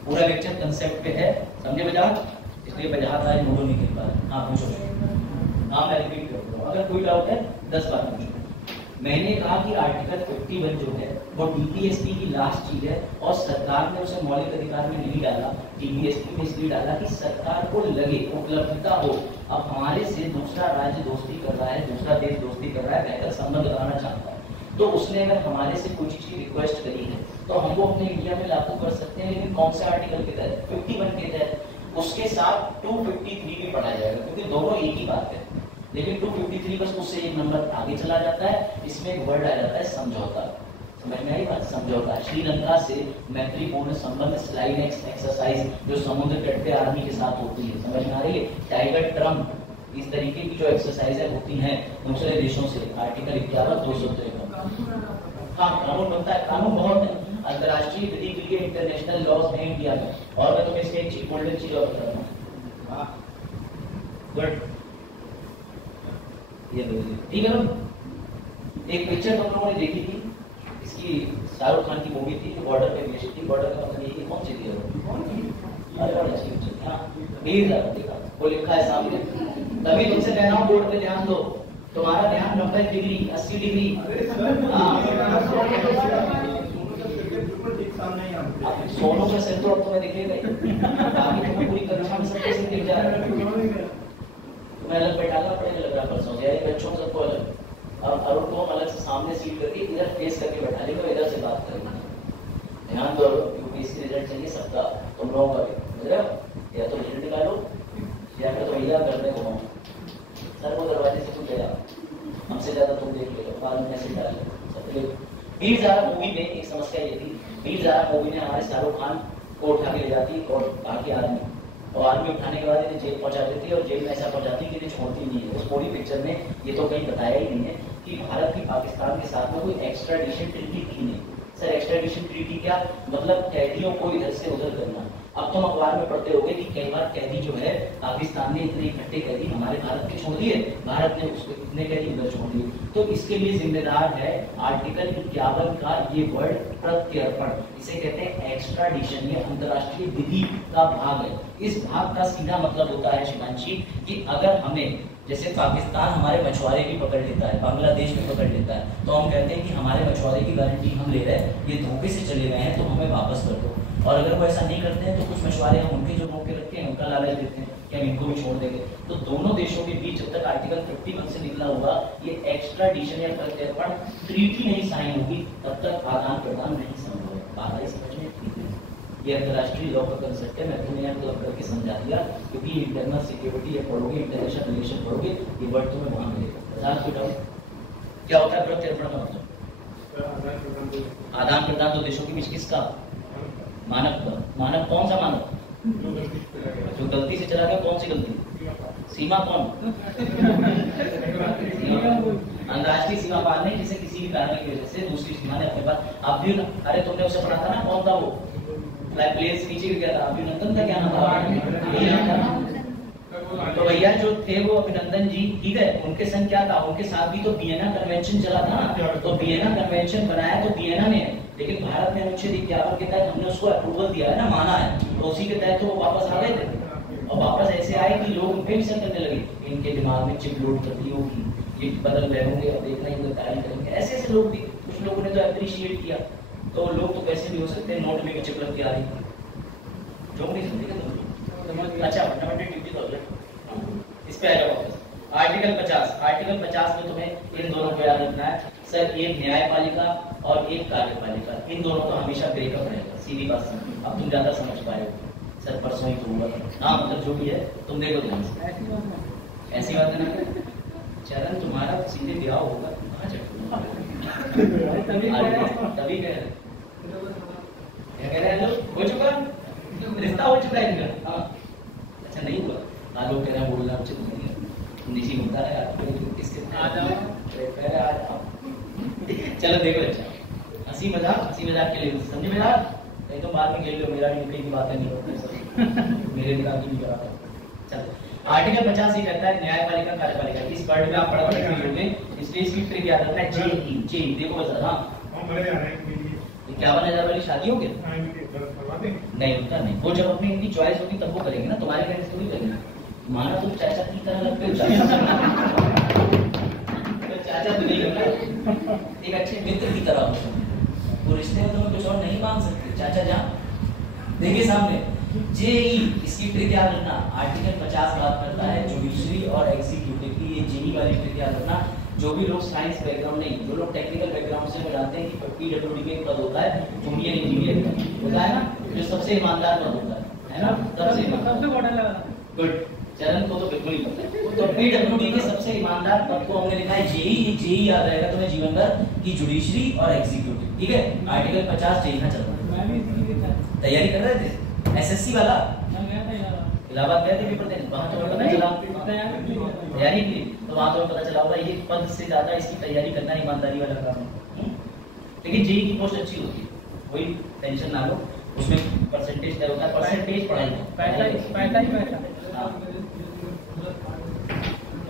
पूरा लेक्चर कंसेप्ट पे है, समझे वजह? इसलिए वजह आए नोडो नहीं कर पा रहे। हाँ पूछो। हाँ मैं रिपीट करता हूँ, अगर कोई डाउट है 10 बार पूछो। मैंने कहा कि आर्टिकल 51 जो है वो डीपीएसपी की लास्ट चीज है और सरकार ने उसे मौलिक अधिकार में नहीं डाला, डीपीएसपी में इसलिए डाला कि सरकार को लगे, उपलब्धता हो, अब हमारे से दूसरा राज्य दोस्ती कर रहा है, दूसरा देश दोस्ती कर रहा है, बेहतर संबंध बनाना चाहता है, तो उसने अगर हमारे से कुछ चीज रिक्वेस्ट करी है तो हम वो अपने इंडिया में लागू कर सकते हैं। लेकिन कौन से आर्टिकल के तहत? 51 के तहत। उसके साथ 253 भी पढ़ा जाएगा क्योंकि दोनों एक ही बात है। लेकिन 253 बस उससे एक नंबर आगे चला जाता है। इसमें एक वर्ड आ जाता है समझौता। समझ में आई बात? समझौता। श्रीलंका से मैत्रीपूर्ण संबंध स्लाइड एक्सरसाइज जो समुद्र तट पे आर्मी के साथ होती है, समझ में आ रही है? टाइगर ट्रम्प, इस तरीके की जो एक्सरसाइजें होती हैं दूसरे देशों से, आर्टिकल 51 253। हाँ, कानून बनता है, कानून बहुत है, अंतर्राष्ट्रीय विधि के लिए इंटरनेशनल लॉज में इंडिया में। और मैं तुम्हें इसके एक चीज गोल्डन चीज और बता रहा हूँ। गुड, ये ठीक है ना? एक पिक्चर तुम लोगों ने देखी थी, इसकी शाहरुख खान की मूवी थी जो बॉर्डर पे बेस्ड थी। बॉर्डर का मतलब ये कौन सी थी? अरे बड़ा अच्छी पिक्चर। हाँ, देखा, वो लिखा है सामने। तभी तुमसे कह रहा हूँ बोर्ड पे ध्यान दो, तुम्हारा ध्यान 90 डिग्री 80 डिग्री। सोनू का सिर तो अब तुम्हें दिखेगा ही, बाकी तुम्हें पूरी कक्षा में सबके सिर दिख जा रहा है। तुम्हें अलग बैठाना पड़ेगा लग रहा परसों से, बच्चों सबको अलग। अब अरुण को हम अलग से सामने सीट करके इधर फेस करके बैठा लेंगे, इधर से बात करेंगे। ध्यान दो, यूपीएससी रिजल्ट चाहिए सबका, तुम लोगों का भी, समझ रहे हो? या तो रिजल्ट निकालो या फिर तो इधर करने को हो। सर वो दरवाजे से तुम गया, हमसे ज्यादा तुम देख लो, बाद में मैसेज डाल लो। वीर ज़ारा मूवी में एक समस्या ये थी, वीर ज़ारा मूवी में हमारे शाहरुख खान को उठा के ले जाती और बाकी आर्मी, और आर्मी उठाने के बाद इन्हें जेल पहुंचा देती है और जेल में ऐसा पहुंचाती कि इन्हें छोड़ती नहीं है। उस पूरी पिक्चर में ये तो कहीं बताया ही नहीं है कि भारत की पाकिस्तान के साथ में कोई एक्स्ट्राडिशन ट्रीटी थी नहीं। सर एक्स्ट्राडिशन ट्रीटी क्या मतलब? कैदियों को इधर से उधर करना। अब तुम अखबार में पढ़ते होगे कि कई बार कैदी जो है पाकिस्तान ने इतने इकट्ठे कैदी हमारे भारत के छोड़ दिए, भारत ने उसको इतने कैदी उधर छोड़ दिए। तो इसके लिए जिम्मेदार है आर्टिकल 51 का ये वर्ड प्रत्यर्पण, इसे कहते हैं एक्स्ट्राडिशन। ये अंतर्राष्ट्रीय विधि का भाग है। इस भाग का सीधा मतलब होता है शिवांशी कि अगर हमें, जैसे पाकिस्तान हमारे मछुआरे भी पकड़ लेता है, बांग्लादेश भी पकड़ लेता है, तो हम कहते हैं कि हमारे मछुआरे की गारंटी हम ले रहे हैं, ये धोखे से चले गए हैं तो हमें वापस कर दो। और अगर वो ऐसा नहीं करते हैं तो कुछ मछुआरे हम उनके जो रोके रखे हैं उनका लालच देते हैं कि हम इनको भी छोड़ देंगे। तो दोनों देशों के बीच जब तक आर्टिकल 51 से निकला होगा ये एक्स्ट्राडिशन या प्रत्यर्पण ट्रीटी नहीं साइन होगी, तब तक आदान प्रदान नहीं संभव है। बात आई समझ में? ये अंतर्राष्ट्रीय लॉ का कंसेप्ट है, मैं तुम्हें यहाँ क्लब करके समझा दिया, क्योंकि इंटरनल सिक्योरिटी या पढ़ोगे, इंटरनेशनल रिलेशन पढ़ोगे, ये वर्ड तुम्हें वहां मिलेगा। क्या होता है प्रत्यर्पण का मतलब? आदान प्रदान दो देशों के बीच किसका? मानव। मानव कौन सा मानव? जो गलती से चला गया। कौन सी गलती? सीमा कौन? अंतर्राष्ट्रीय सीमा पार नहीं, जिसे किसी भी कारण की वजह से दूसरी सीमा ने अपने पास। आप भी, अरे तुमने उसे पढ़ा था ना, कौन था वो प्लेस नीचे गिर गया था, अभिनंदन का क्या नाम था? तो भैया जो थे वो अभिनंदन जी, ठीक है, उनके संग क्या था? उनके साथ भी तो वियना कन्वेंशन चला था ना, तो वियना कन्वेंशन बनाया तो वियना में, लेकिन भारत ने अनुच्छेद 51 के तहत हमने उसको अप्रूवल दिया है ना, माना है, तो उसी के तहत तो वो वापस आ गए थे। और वापस ऐसे आए कि लोग उन पे मिशन करने लगे, इनके दिमाग में चिप लोड कर दी होगी, ये बदल रहे होंगे, अब देखना ही तारीफ करेंगे। ऐसे ऐसे लोग भी, कुछ लोगों ने तो अप्रिशिएट किया। तो लोग तो कैसे भी हो सकते हैं, नोट में चिप लग के आ रही, जो नहीं समझी तुम। अच्छा, फंडामेंटल ड्यूटी तो इस पे आ जाओ वापस। आर्टिकल 50, आर्टिकल 50 में तुम्हें इन दोनों को याद रखना है सर, एक न्यायपालिका और एक कार्यपालिका, इन दोनों का हमेशा ब्रेकअप रहेगा, सीधी बात समझ। अब तुम ज्यादा समझ पाए, सर परसों ही तो हुआ, हाँ मतलब जो भी है तुम देखो ध्यान से, ऐसी बात है ना। चरण तुम्हारा सीधे ब्याह होगा, कहाँ तभी कह रहे हैं लोग, हो चुका रिश्ता हो चुका है इनका। अच्छा नहीं हुआ, लोग कह रहे हैं बोलना उचित नहीं है, निजी मुद्दा है इसके आ जाओ। चलो देखो, अच्छा हंसी मजाक के लिए समझे मेरा, नहीं तो बाद में खेल लो, मेरा यूपी की बातें नहीं होती, मेरे दिमाग की नहीं कराता। चलो आर्टिकल 50 ही कहता है न्यायपालिका कार्यपालिका, इस वर्ड में आप पढ़ पढ़ोगे, इसलिए इसकी ट्रिक याद रखना है, जेई देखो बस। हाँ 51,000 वाली शादी हो गया नहीं उनका नहीं, वो जब अपनी इनकी चॉइस होगी तब वो करेंगे ना, तुम्हारे कहने से थोड़ी करेंगे। माना तुम चाचा की तरह लगते हो, चाचा तो नहीं होता, एक अच्छे मित्र की तरह हो, वो रिश्ते में तुम्हें कुछ और नहीं मांग सकते, चाचा जान। देखिए सामने जेई, इसकी ट्रिक याद रखना, आर्टिकल 50 बात करता है जुडिशरी और एग्जीक्यूटिव की, ये जेई वाली ट्रिक याद रखना। जो भी लोग साइंस बैकग्राउंड नहीं, जो लोग टेक्निकल बैकग्राउंड से, वो जानते हैं कि पीडब्ल्यूडी में एक पद होता है जूनियर इंजीनियर का, होता है ना, जो सबसे ईमानदार पद होता है ना, सबसे ईमानदार। गुड, चरण को तो बिल्कुल ही पता है। तो पीडब्ल्यूडी के सबसे ईमानदार पद को हमने लिखा है जेई। जेई याद रहेगा तुम्हें जीवन भर की जुडिशरी और एग्जीक्यूटिव, ठीक है। आर्टिकल 50 जेई का चल रहा मैं भी इसी के साथ तैयारी कर रहे थे एसएससी वाला। मैं गया था इलाहाबाद गए थे पेपर देने, वहां तो पता चला तैयारी की, तो वहां तो पता चला होगा ये पद से ज्यादा इसकी तैयारी करना ईमानदारी वाला काम है। लेकिन जेई की पोस्ट अच्छी होती है, कोई टेंशन ना लो, उसमें परसेंटेज क्या होता है, परसेंटेज पढ़ाई पैसा।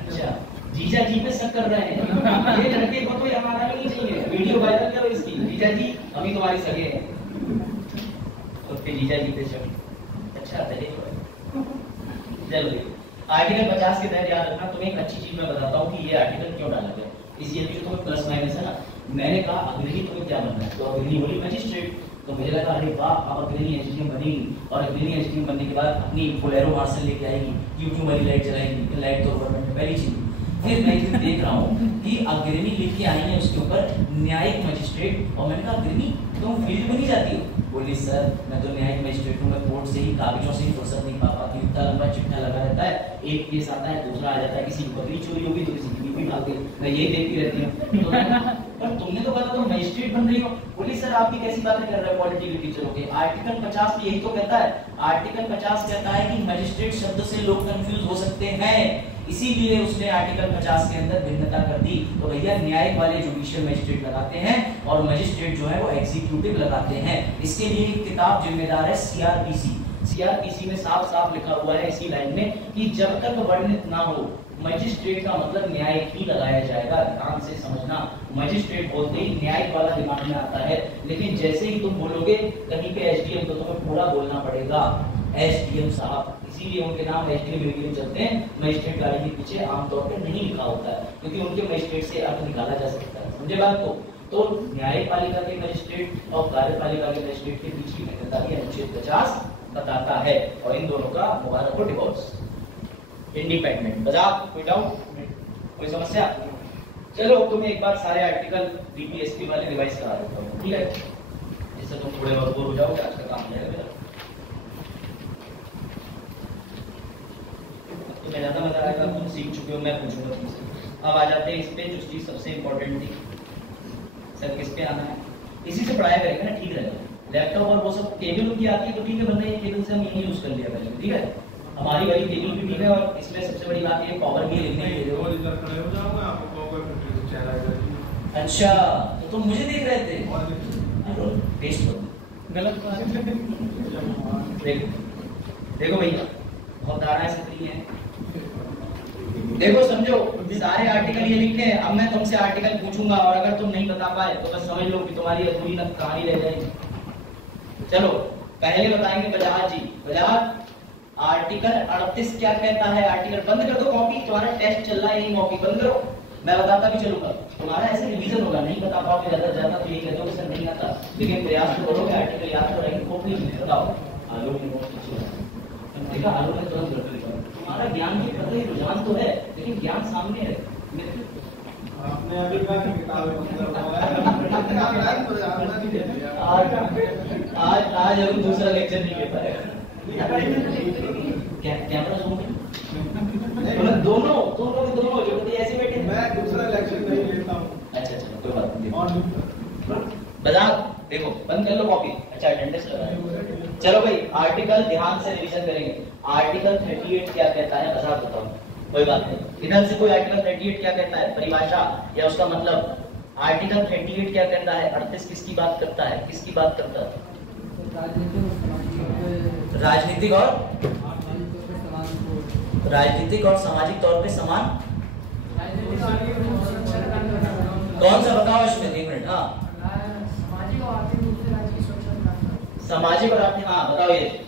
अच्छा, जीजा जी पे शक कर रहे हैं ये लड़के को तो हमारा नहीं चाहिए, वीडियो वायरल करो इसकी। जीजा जी हम ही तुम्हारी सगे हैं, तो फिर जीजा जी पे शक। अच्छा चलो आर्टिकल 50 के तहत याद रखना। तुम्हें एक अच्छी चीज मैं बताता हूँ कि ये आर्टिकल क्यों डाला गया। इस ये जो तुम्हें प्लस माइनस है ना, मैंने कहा अग्रणी तुम्हें क्या बनना है, तो अग्रणी बोली मैजिस्ट्रेट। तो मुझे लगा अरे वाह आप अग्रणी एसडीएम बनेगी, और अग्रणी एसडीएम बनने के बाद अपनी बोलेरो मार्शल लेके आएगी, क्यों वाली लाइट जलाएगी, लाइट तो गवर्नमेंट में पहली चीज। फिर मैं देख रहा हूँ कि अग्रणी लिख के आई है उसके ऊपर न्यायिक मजिस्ट्रेट, और मैंने कहा अग्रणी तुम फील्ड में नहीं जाती हो? बोली सर मैं तो न्यायिक मजिस्ट्रेट हूँ, मैं कोर्ट से ही कागजों से ही फुर्सत नहीं पा पाती, इतना लंबा चिट्ठा लगा रहता है, एक केस आता है दूसरा आ जाता है, किसी की बकरी चोरी होगी तो किसी की बीवी भाग गई, मैं यही देखती रहती हूँ। पर तुमने तो कहा तुम मजिस्ट्रेट बन रही हो। बोली सर आप भी कैसी बातें कर रहे हो, पॉलिटी के टीचर हो गए। आर्टिकल 50 में यही तो कहता है, आर्टिकल 50 कहता है कि मजिस्ट्रेट शब्द से लोग कंफ्यूज हो सकते हैं, इसीलिए उसने आर्टिकल 50 के अंदर भिन्नता कर दी। तो भैया न्यायिक वाले जुडिशियल मजिस्ट्रेट लगाते हैं और मजिस्ट्रेट जो है वो एग्जीक्यूटिव लगाते हैं। इसके लिए एक किताब जिम्मेदार है सीआरपीसी। सीआरपीसी में साफ साफ लिखा हुआ है इसी लाइन में कि जब तक वर्णित ना हो मजिस्ट्रेट का मतलब न्यायिक ही लगाया जाएगा। ध्यान से समझना, मजिस्ट्रेट बोलते ही न्यायिक वाला दिमाग में आता है, लेकिन जैसे ही तुम बोलोगे कहीं पे एसडीएम तो तुम्हें पूरा बोलना पड़ेगा एसडीएम साहब, इसीलिए उनके नाम एसडीएम चलते हैं। मजिस्ट्रेट गाड़ी के पीछे आमतौर पर नहीं लिखा होता है, क्योंकि उनके मजिस्ट्रेट से अर्थ निकाला जा सकता है। समझे बात को? तो न्यायपालिका के मजिस्ट्रेट और कार्यपालिका के मजिस्ट्रेट के बीच की भिन्नता भी अनुच्छेद 50 बताता है, और इन दोनों का मुबारक हो डिवोर्स इंडिपेंडेंट। बजा कोई डाउट, कोई समस्या? चलो तुम्हें एक बार सारे आर्टिकल बीपीएससी वाले रिवाइज करा देता हूँ, ठीक है, जिससे तुम थोड़े बहुत बोर हो जाओगे, आज का काम है मेरा। तुम्हें ज्यादा मजा आएगा, तुम सीख चुके हो, मैं पूछूंगा तुमसे। अब आ जाते हैं इस पे, जो चीज सबसे इंपॉर्टेंट थी। सर किस पे आना है, इसी से पढ़ाया करेगा ना, ठीक रहेगा। लैपटॉप और वो सब केबल उनकी आती है तो ठीक है, बंदा ये केबल से हम यही यूज कर लिया करेंगे, ठीक है। हमारी वाली केबल भी ठीक है, और इसमें सबसे बड़ी बात ये पावर भी लिखने के लिए। और इधर खड़े हो जाऊंगा, आपको पावर चेहरा इधर। अच्छा तो तुम मुझे देख रहे थे, टेस्ट गलत देखो भैया बहुत धाराएं सकती हैं। देखो समझो, सारे आर्टिकल ये लिखे हैं। अब मैं तुमसे आर्टिकल पूछूंगा और अगर तुम नहीं बता पाए तो बस समझ लो कि तुम्हारी अधूरी न कहानी रह जाएगी। चलो पहले बताएंगे बजाज जी। बजाज आर्टिकल 38 क्या कहता है? आर्टिकल बंद कर दो कॉपी, तुम्हारा टेस्ट चल रहा है, यही कॉपी बंद करो, मैं बताता भी चलूंगा। तुम्हारा ऐसे रिवीजन होगा, नहीं बता पाओगे ज्यादा ज्यादा तो ये कह दो सर नहीं आता, लेकिन प्रयास तो करोगे, आर्टिकल याद तो रहेंगे, कॉपी बताओ। आलोक ने देखा, आलोक ने तुरंत गड़बड़ी कर, तुम्हारा ज्ञान की प्रति रुझान तो है लेकिन ज्ञान सामने है। आपने अभी कहा कि किताब आज अभी दूसरा लेक्चर नहीं ले पाएगा। कैमरा जूम मतलब दोनों जो ऐसे बैठे, मैं दूसरा लेक्चर नहीं लेता हूँ। अच्छा कोई बात नहीं। बजा देखो, बंद कर लो कॉपी। अच्छा अटेंडेंस लगा है। चलो भाई आर्टिकल ध्यान से रिवीजन करेंगे। आर्टिकल 38 क्या कहता है बता बताओ, कोई बात नहीं। इधर से कोई आर्टिकल 38 क्या कहता है, परिभाषा या उसका मतलब। आर्टिकल 38 क्या कहता है? 38 किसकी बात करता है, किसकी बात करता है? राजनीतिक और सामाजिक तौर पे समान। कौन सा बताओ इसमें, 1 मिनट। हाँ सामाजिक और आर्थिक, हाँ बताओ ये।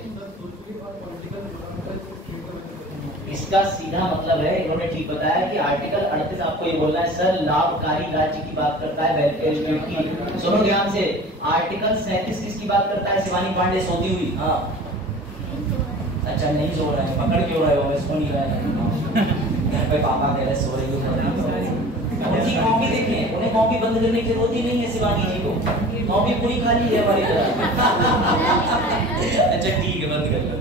इसका सीधा मतलब है, इन्होंने ठीक बताया कि आर्टिकल 38 आपको ये बोलना है सर लाभकारी राज्य की बात करता है, वेलफेयर स्टेट की। सुनो ध्यान से। आर्टिकल 37 किसकी बात करता है? शिवानी पांडे सोती हुई। हाँ अच्छा नहीं सो रहा है, पकड़ क्यों रहे हो? मैं सो नहीं रहा है, घर पे पापा कह रहे सो रही हो। उनकी कॉपी देखिए, उन्हें कॉपी बंद करने की जरूरत ही नहीं है शिवानी जी को, कॉपी पूरी खाली है हमारी तरह। अच्छा ठीक है बंद कर लो।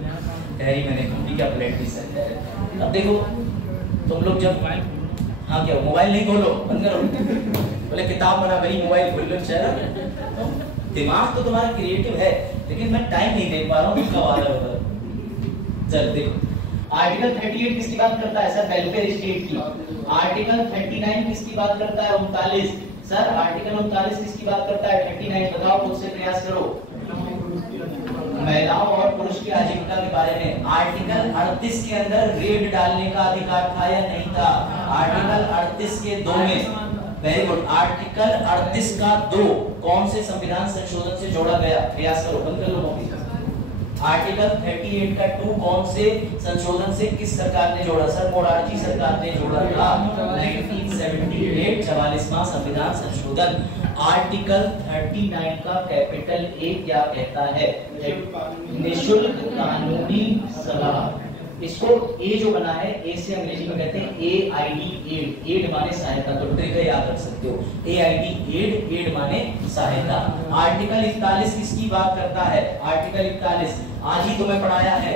तैयारी मैंने कंपनी का प्लेट है। अब देखो तुम लोग जब हाँ क्या मोबाइल नहीं खोलो, बंद करो, बोले किताब बना मेरी मोबाइल खोल लो। चलो दिमाग तो तुम्हारा क्रिएटिव है, लेकिन मैं टाइम नहीं देख पा रहा हूँ, कब आ रहा होगा। चल देखो आर्टिकल 38 किसकी बात करता है सर? वेलफेयर स्टेट की। आर्टिकल 39 किसकी बात करता है? 39 सर आर्टिकल 39 किसकी बात करता है? 39 बताओ, मुझसे प्रयास करो। महिलाओं और पुरुष की आजीविका के बारे में। आर्टिकल 38 के अंदर रेड डालने का अधिकार था या नहीं था? आर्टिकल 38 के 2 में, वेरी गुड, आर्टिकल 38 का 2 कौन से संविधान संशोधन से जोड़ा गया? प्रयास करो, बंद कर लो मौके। आर्टिकल 38 का 2 कौन से संशोधन से किस सरकार ने जोड़ा? सर मोरारजी सरकार ने जोड़ा था, 1978 44वां संविधान संशोधन। आर्टिकल 39 का कैपिटल ए क्या कहता है? निशुल्क कानूनी सलाह। इसको ए जो बना है, ए से अंग्रेजी में कहते हैं एआईडी, एड, एड माने सहायता, तो ट्रिक याद रख सकते हो, एआईडी एड, एड माने सहायता। आर्टिकल 41 किसकी बात करता है? आर्टिकल 41 आज ही तुम्हें पढ़ाया है,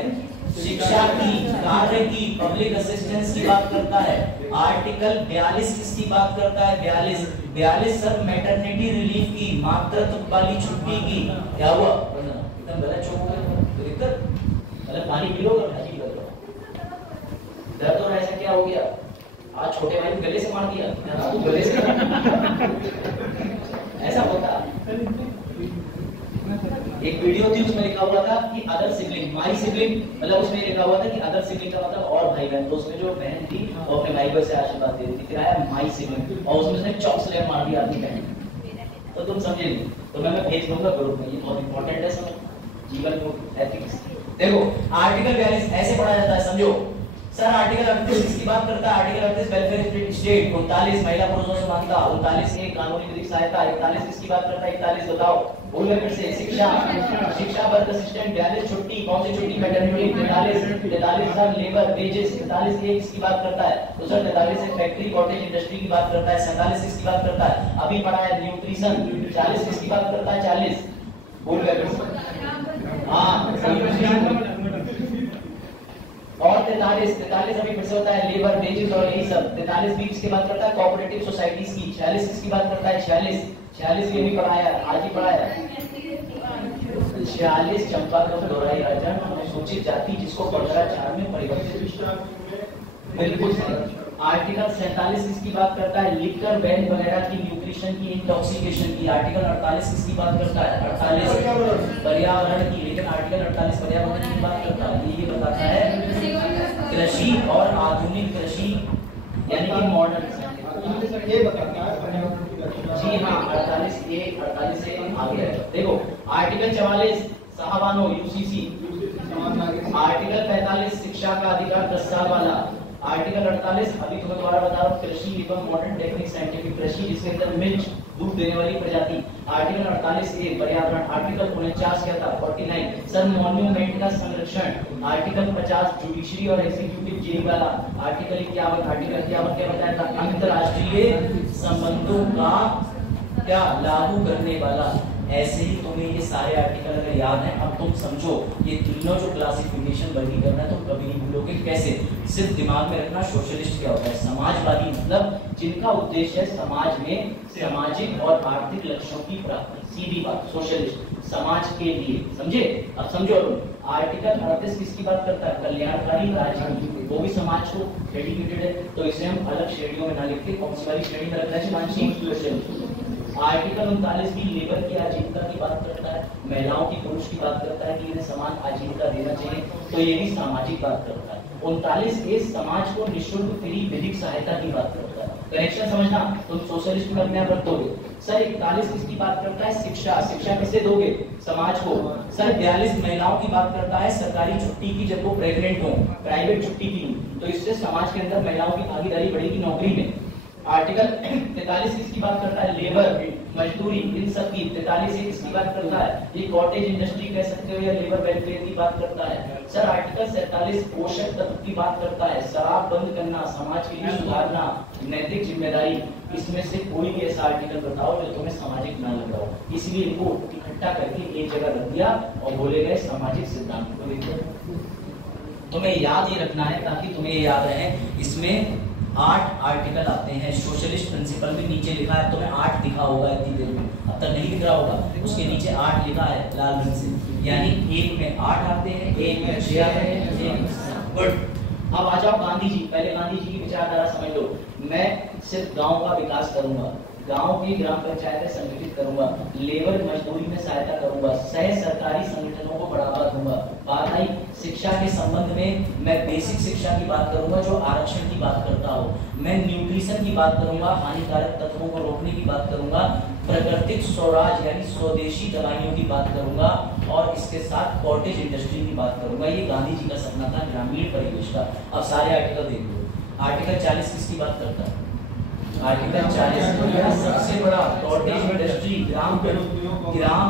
शिक्षा की, कार्य की, पब्लिक असिस्टेंस की बात करता है। आर्टिकल 42 किसकी बात करता है? 42 सर मैटरनिटी रिलीफ की, मातृत्व वाली छुट्टी की। क्या हुआ? एकदम गलत चुप हो गए, दिक्कत मतलब पानी पी लो, भाजी कर लो, दर्द हो रहा है, ऐसा क्या हो गया? आज छोटे भाई गले से मार दिया, तू गले से ऐसा होता। एक वीडियो थी उसमें लिखा हुआ था कि अदर सिबलिंग, माई सिबलिंग, मतलब उसमें लिखा हुआ था कि अदर सिबलिंग का मतलब और भाई बहन, तो उसमें जो बहन थी वो अपने भाई बहन से आशीर्वाद दे रही थी, फिर आया माई सिबलिंग और उसमें उसने चॉक स्लैप मार दिया अपनी बहन। तो तुम समझे नहीं, तो मैं भेज दूंगा ग्रुप में, ये बहुत इंपॉर्टेंट है समझ, जीवन को एथिक्स। देखो आर्टिकल 42 ऐसे पढ़ा जाता है, समझो सर। आर्टिकल 38 किसकी बात करता है? Article 38 welfare state. 39 महिला पुरुषों से समानता। 39 एक कानूनी विधिक सहायता। 41 किसकी बात करता है? 41 बताओ, बोल गए फिर से। शिक्षा, शिक्षा वर्क असिस्टेंट। 42 छुट्टी, कौन सी छुट्टी? मैटरनिटी। 43 sir labour wages. 43 एक किसकी बात करता है? तो सर 43 एक फैक्ट्री कॉटेज इंडस्ट्री की बात करता है। 47 किसकी बात करता है? अभी पढ़ा है न्यूट्रिशन। 40 किसकी बात करता है? 40 बोल गए फिर से, हाँ। और 43 अभी फिर से होता है लेबर वेजेस और यही सब। 43 भी किसकी बात करता है? कोऑपरेटिव सोसाइटीज की। 46 किसकी बात करता है? 46 ये भी पढ़ाया, आज ही पढ़ाया। 46 चंपा का दोहराई राजा अनुसूचित जाति जिसको पत्राचार में परिवर्तित, बिल्कुल सही। आर्टिकल 47 किसकी बात करता है? लिकर बैन वगैरह की, न्यूट्रिशन की, इंटॉक्सिकेशन की। आर्टिकल 48 किसकी बात करता है? 48 पर्यावरण की, लेकिन आर्टिकल 48 पर्यावरण की बात करता है, ये बताता है कृषि और आधुनिक कृषि यानी कि मॉडर्न। ये बताता है जी हाँ, 48 से आगे है। देखो आर्टिकल 44 साहबानो यूसीसी। आर्टिकल 45 शिक्षा का अधिकार 10 साल वाला। आर्टिकल 48 अभी तुम्हें दोबारा बता रहा हूँ, कृषि एवं मॉडर्न टेक्निक साइंटिफिक कृषि, जिसके अंदर मिर्च दूध देने वाली प्रजाति। आर्टिकल 48 ए पर्यावरण। आर्टिकल 49 क्या था? 49 सर मॉन्यूमेंट का संरक्षण। आर्टिकल 50 जुडिशरी और एग्जीक्यूटिव जेल वाला। आर्टिकल 51 क्या बताया था? अंतरराष्ट्रीय संबंधों का क्या लागू करने वाला। ऐसे ही तुम्हें ये सारे आर्टिकल अगर याद है, अब तुम समझो ये तीनों जो क्लासिफिकेशन वर्गीकरण है तुम कभी नहीं भूलोगे। कैसे? सिर्फ दिमाग में रखना सोशलिस्ट क्या होता है? समाजवादी, मतलब जिनका उद्देश्य है समाज में सामाजिक और आर्थिक लक्ष्यों की प्राप्ति। सीधी बात, सोशलिस्ट समाज के लिए, समझे? अब समझो आर्टिकल 38 किसकी बात करता है? कल्याणकारी राज्य, वो भी समाज को डेडिकेटेड है, तो इसे हम अलग श्रेणियों में ना लिख के कौन सी वाली श्रेणी में रखना है? मानसिक। आर्टिकल 39 भी लेबर की आजीविका की बात करता है, महिलाओं की, पुरुष की बात करता है कि इन्हें समान आजीविका देना चाहिए, तो ये भी सामाजिक बात करता है। 39 ए समाज को निःशुल्क फ्री विधिक सहायता की बात करता है। कनेक्शन समझना, तुम सोशलिस्ट में अपने आप रख दोगे। सर 41 किसकी बात करता है? शिक्षा। शिक्षा किसे दोगे? समाज को। सर 42 महिलाओं की बात करता है सरकारी छुट्टी की, जब वो प्रेग्नेंट हो, प्राइवेट छुट्टी की, तो इससे समाज के अंदर महिलाओं की भागीदारी बढ़ेगी नौकरी में। आर्टिकल 43 किसकी बात करता है? लेबर, मजदूरी, इन सब की। 43 किसकी बात करता है? ये कॉटेज इंडस्ट्री कह सकते हो या लेबर वेलफेयर की बात करता है। सर आर्टिकल 47 पोषक तत्व की बात करता है, शराब बंद करना, समाज के लिए सुधारना, नैतिक जिम्मेदारी। इसमें से कोई भी ऐसा आर्टिकल बताओ जो तुम्हें सामाजिक ना लग रहा हो, इसलिए इनको इकट्ठा करके एक जगह रख दिया और बोले गए सामाजिक सिद्धांत को। तुम्हें याद ये रखना है ताकि तुम्हें ये याद रहे। इसमें 8 आर्टिकल आते हैं। सोशलिस्ट प्रिंसिपल भी नीचे लिखा है, तुम्हें 8 दिखा होगा इतनी देर में, अब तक नहीं दिख रहा होगा, उसके नीचे 8 लिखा है लाल रंग से, यानी एक में 8 आते हैं, एक में 6 आते हैं। गुड। अब आ जाओ गांधी जी। पहले गांधी जी की विचारधारा समझ लो। मैं सिर्फ गांव का विकास करूंगा, गांव की ग्राम पंचायतें संगठित करूंगा, लेबर मजदूरी में सहायता करूंगा, सह सरकारी संगठनों को बढ़ावा दूंगा। बात आई शिक्षा के संबंध में, मैं बेसिक शिक्षा की बात करूंगा जो आरक्षण की बात करता हो, मैं न्यूट्रिशन की बात करूंगा, हानिकारक तत्वों को रोकने की बात करूंगा, प्राकृतिक स्वराज यानी स्वदेशी दवाइयों की बात करूंगा, और इसके साथ कॉटेज इंडस्ट्री की बात करूंगा। ये गांधी जी का सपना था ग्रामीण परिवेश का। अब सारे आर्टिकल देख लो। आर्टिकल 40 किसकी बात करता है? आर्टिकल 40 सबसे बड़ा कॉटेज इंडस्ट्री, ग्राम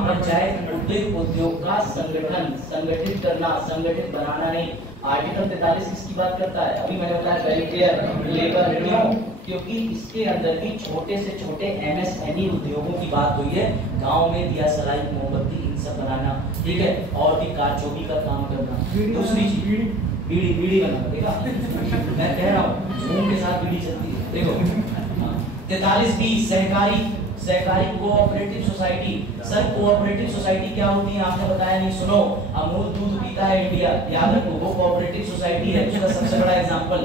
पंचायत उद्योग का संगठन, संगठित करना, संगठित बनाना नहीं। आर्टिकल 43 किसकी बात करता है? अभी मैंने बताया वेलफेयर लेबर, क्यों? क्योंकि इसके अंदर भी छोटे से छोटे एमएसएमई उद्योगों की बात हुई है। गांव में दिया सलाई मोमबत्ती इन सब बनाना, ठीक है, और भी कारचौकी का काम करना। दूसरी चीज बीड़ी बनाना, देखा मैं कह रहा हूँ झूम के साथ बीड़ी चलती है, देखो। 43B सहकारी cooperative society. Sir cooperative society क्या होती है आपने बताया नहीं, सुनो। अमूल दूध पीता है इंडिया, याद रखो वो कोऑपरेटिव सोसाइटी है। उसका सबसे बड़ा एग्जांपल,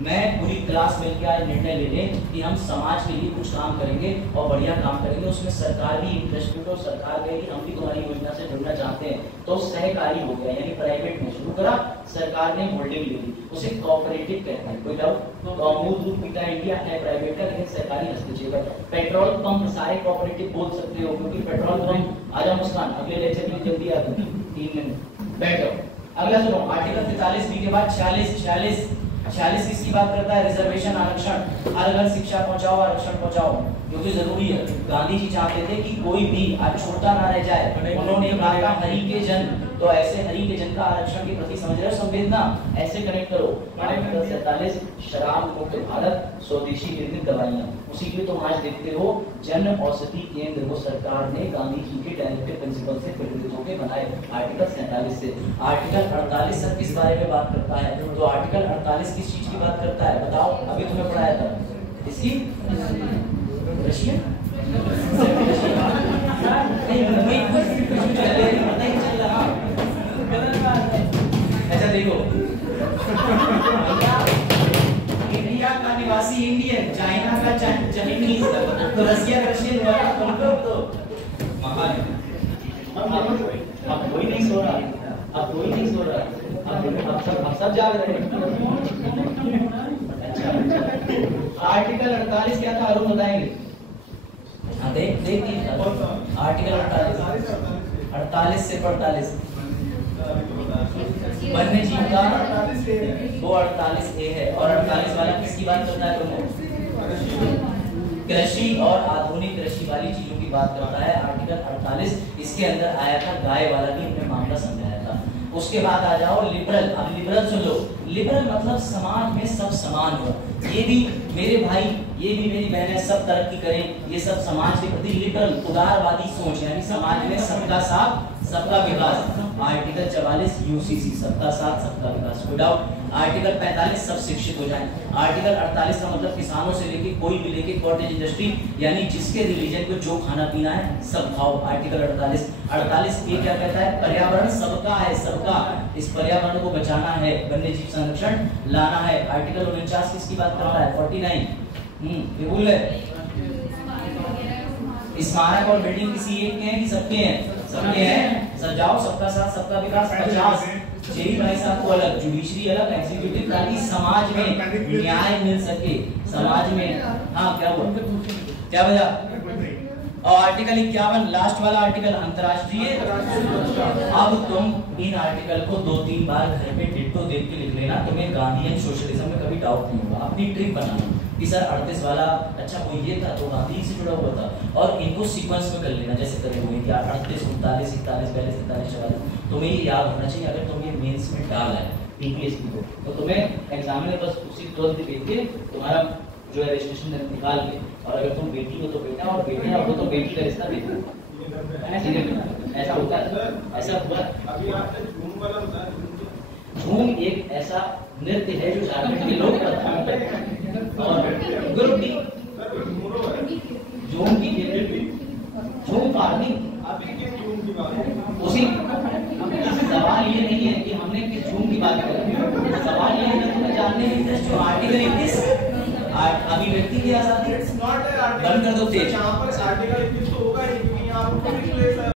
मैं पूरी क्लास मिलकर आज निर्णय ले लें कि हम समाज के लिए कुछ काम करेंगे और बढ़िया काम करेंगे, उसमें सरकार भी इंटरेस्टेड हो, सरकार कहेगी हम भी तुम्हारी योजना से जुड़ना चाहते हैं, तो सहकारी हो गया, यानी प्राइवेट में शुरू करा, सरकार ने होल्डिंग ले ली, उसे कोऑपरेटिव कहते हैं। कोई डाउट? तो अमूल दूध पीता इंडिया है प्राइवेट का, लेकिन सरकारी हस्तक्षेप है। पेट्रोल पंप सारे कोऑपरेटिव बोल सकते हो, क्योंकि पेट्रोल पंप, आजा मुस्कान अगले लेक्चर में जल्दी आ जाओ, 3 मिनट बैठो। अगला सुनो, आर्टिकल 43B के बाद 46 किसकी बात करता है? रिजर्वेशन, आरक्षण। हर घर शिक्षा पहुंचाओ, आरक्षण पहुंचाओ, जो कि जरूरी है। गांधी जी चाहते थे कि कोई भी आज छोटा ना रह जाए। उन्होंने कहा था हरि के जन, तो ऐसे हरि के जन का आरक्षण के प्रति समझ रहे हो संवेदना, ऐसे कनेक्ट करो। आर्टिकल 47 शराब मुक्त भारत, स्वदेशी निर्मित दवाइयां, उसी के तुम आज देखते हो जन औषधि केंद्र को सरकार ने गांधी जी के डायरेक्टिव प्रिंसिपल से प्रेरित होकर बनाए, आर्टिकल 47 से। आर्टिकल 48 सर किस बारे में बात करता है? तो आर्टिकल 48 किस चीज की बात करता है बताओ? अभी तुम्हें पढ़ाया था इसकी रशियन ऐसा देखो, इंडिया का निवासी इंडियन, चाइना का चाइनीज, तो रशिया का रशियन वाला तो महान। अब कोई नहीं सो रहा, अब कोई नहीं सो रहा, अब सब जाग रहे हैं। अच्छा, आर्टिकल 48 क्या था अरुण बताएंगे? हाँ देखिए आर्टिकल 48 से 48 वन्य जीव का वो 48A है, और 48 वाला किसकी बात करता है? तुमको कृषि और आधुनिक कृषि वाली चीजों की बात करता है आर्टिकल 48। इसके अंदर आया था गाय वाला भी अपने मामला समझाया था। उसके बाद आ जाओ लिबरल। अब लिबरल सुन लो, लिबरल मतलब समाज में सब समान हो, ये भी मेरे भाई, ये भी मेरी बहनें, सब तरक्की करें, ये सब समाज के प्रति लिबरल उदारवादी सोच, यानी समाज में सबका साथ सबका विकास। आर्टिकल 44 यूसीसी, सबका साथ सबका विकास। कोई डाउट? आर्टिकल 45 सब शिक्षित हो जाएं। आर्टिकल 48 का मतलब किसानों से लेके कोई भी लेके कॉटेज इंडस्ट्री, यानी जिसके रिलीजन को जो खाना पीना है सब खाओ। आर्टिकल 48 ये क्या कहता है? पर्यावरण सबका है, सबका, इस पर्यावरण को बचाना है, वन्य जीव संरक्षण लाना है। आर्टिकल 49 किसकी बात करता है? 49 ये भूल है। स्मारक और बिल्डिंग किसी एक के हैं कि सबके हैं? सबके हैं। सजाओ, सबका साथ सबका विकास। 50 जेई भाई साहब को अलग, जुडिशरी अलग, एग्जीक्यूटिव, ताकि समाज में न्याय मिल सके, समाज में। हाँ क्या हुआ, क्या वजह? और आर्टिकल 51 लास्ट वाला आर्टिकल, अंतरराष्ट्रीय। अब तुम इन आर्टिकल को 2-3 बार घर पे डिट्टो देख के लिख लेना, तुम्हें गांधीयन सोशलिज्म में कभी डाउट नहीं होगा। अपनी ट्रिक बनाना कि सर 38 वाला अच्छा वो ये था, तो गांधी से जुड़ा हुआ था, और इनको सीक्वेंस में कर लेना जैसे करे हुए कि 38, 39, 41, 42, 43, 44। तुम्हें ये याद होना चाहिए। अगर तुम ये मेंस में डाला है टीपीएससी को, तो तुम्हें एग्जामिनर बस उसी तुरंत देख के तुम्हारा जो है रजिस्ट्रेशन निकाल के, और अगर तुम बेटी हो तो बेटा, और बेटे हो तो बेटी का रिश्ता देखो। ऐसा होता है, ऐसा हुआ। अभी आपने जून वाला बताया, झूम एक ऐसा नृत्य है जो झारखंड के लोग करते हैं। और ग्रुप डी झूम की झूम फार्मिंग उसी सवाल ये नहीं है कि हमने किस झूम की बात करी, सवाल ये है कि तुम्हें जानने में इंटरेस्ट जो आर्टिकल 21 अभिव्यक्ति की आजादी बंद कर दो तेज। यहाँ पर आर्टिकल 21 तो होगा ही, क्योंकि यहाँ पर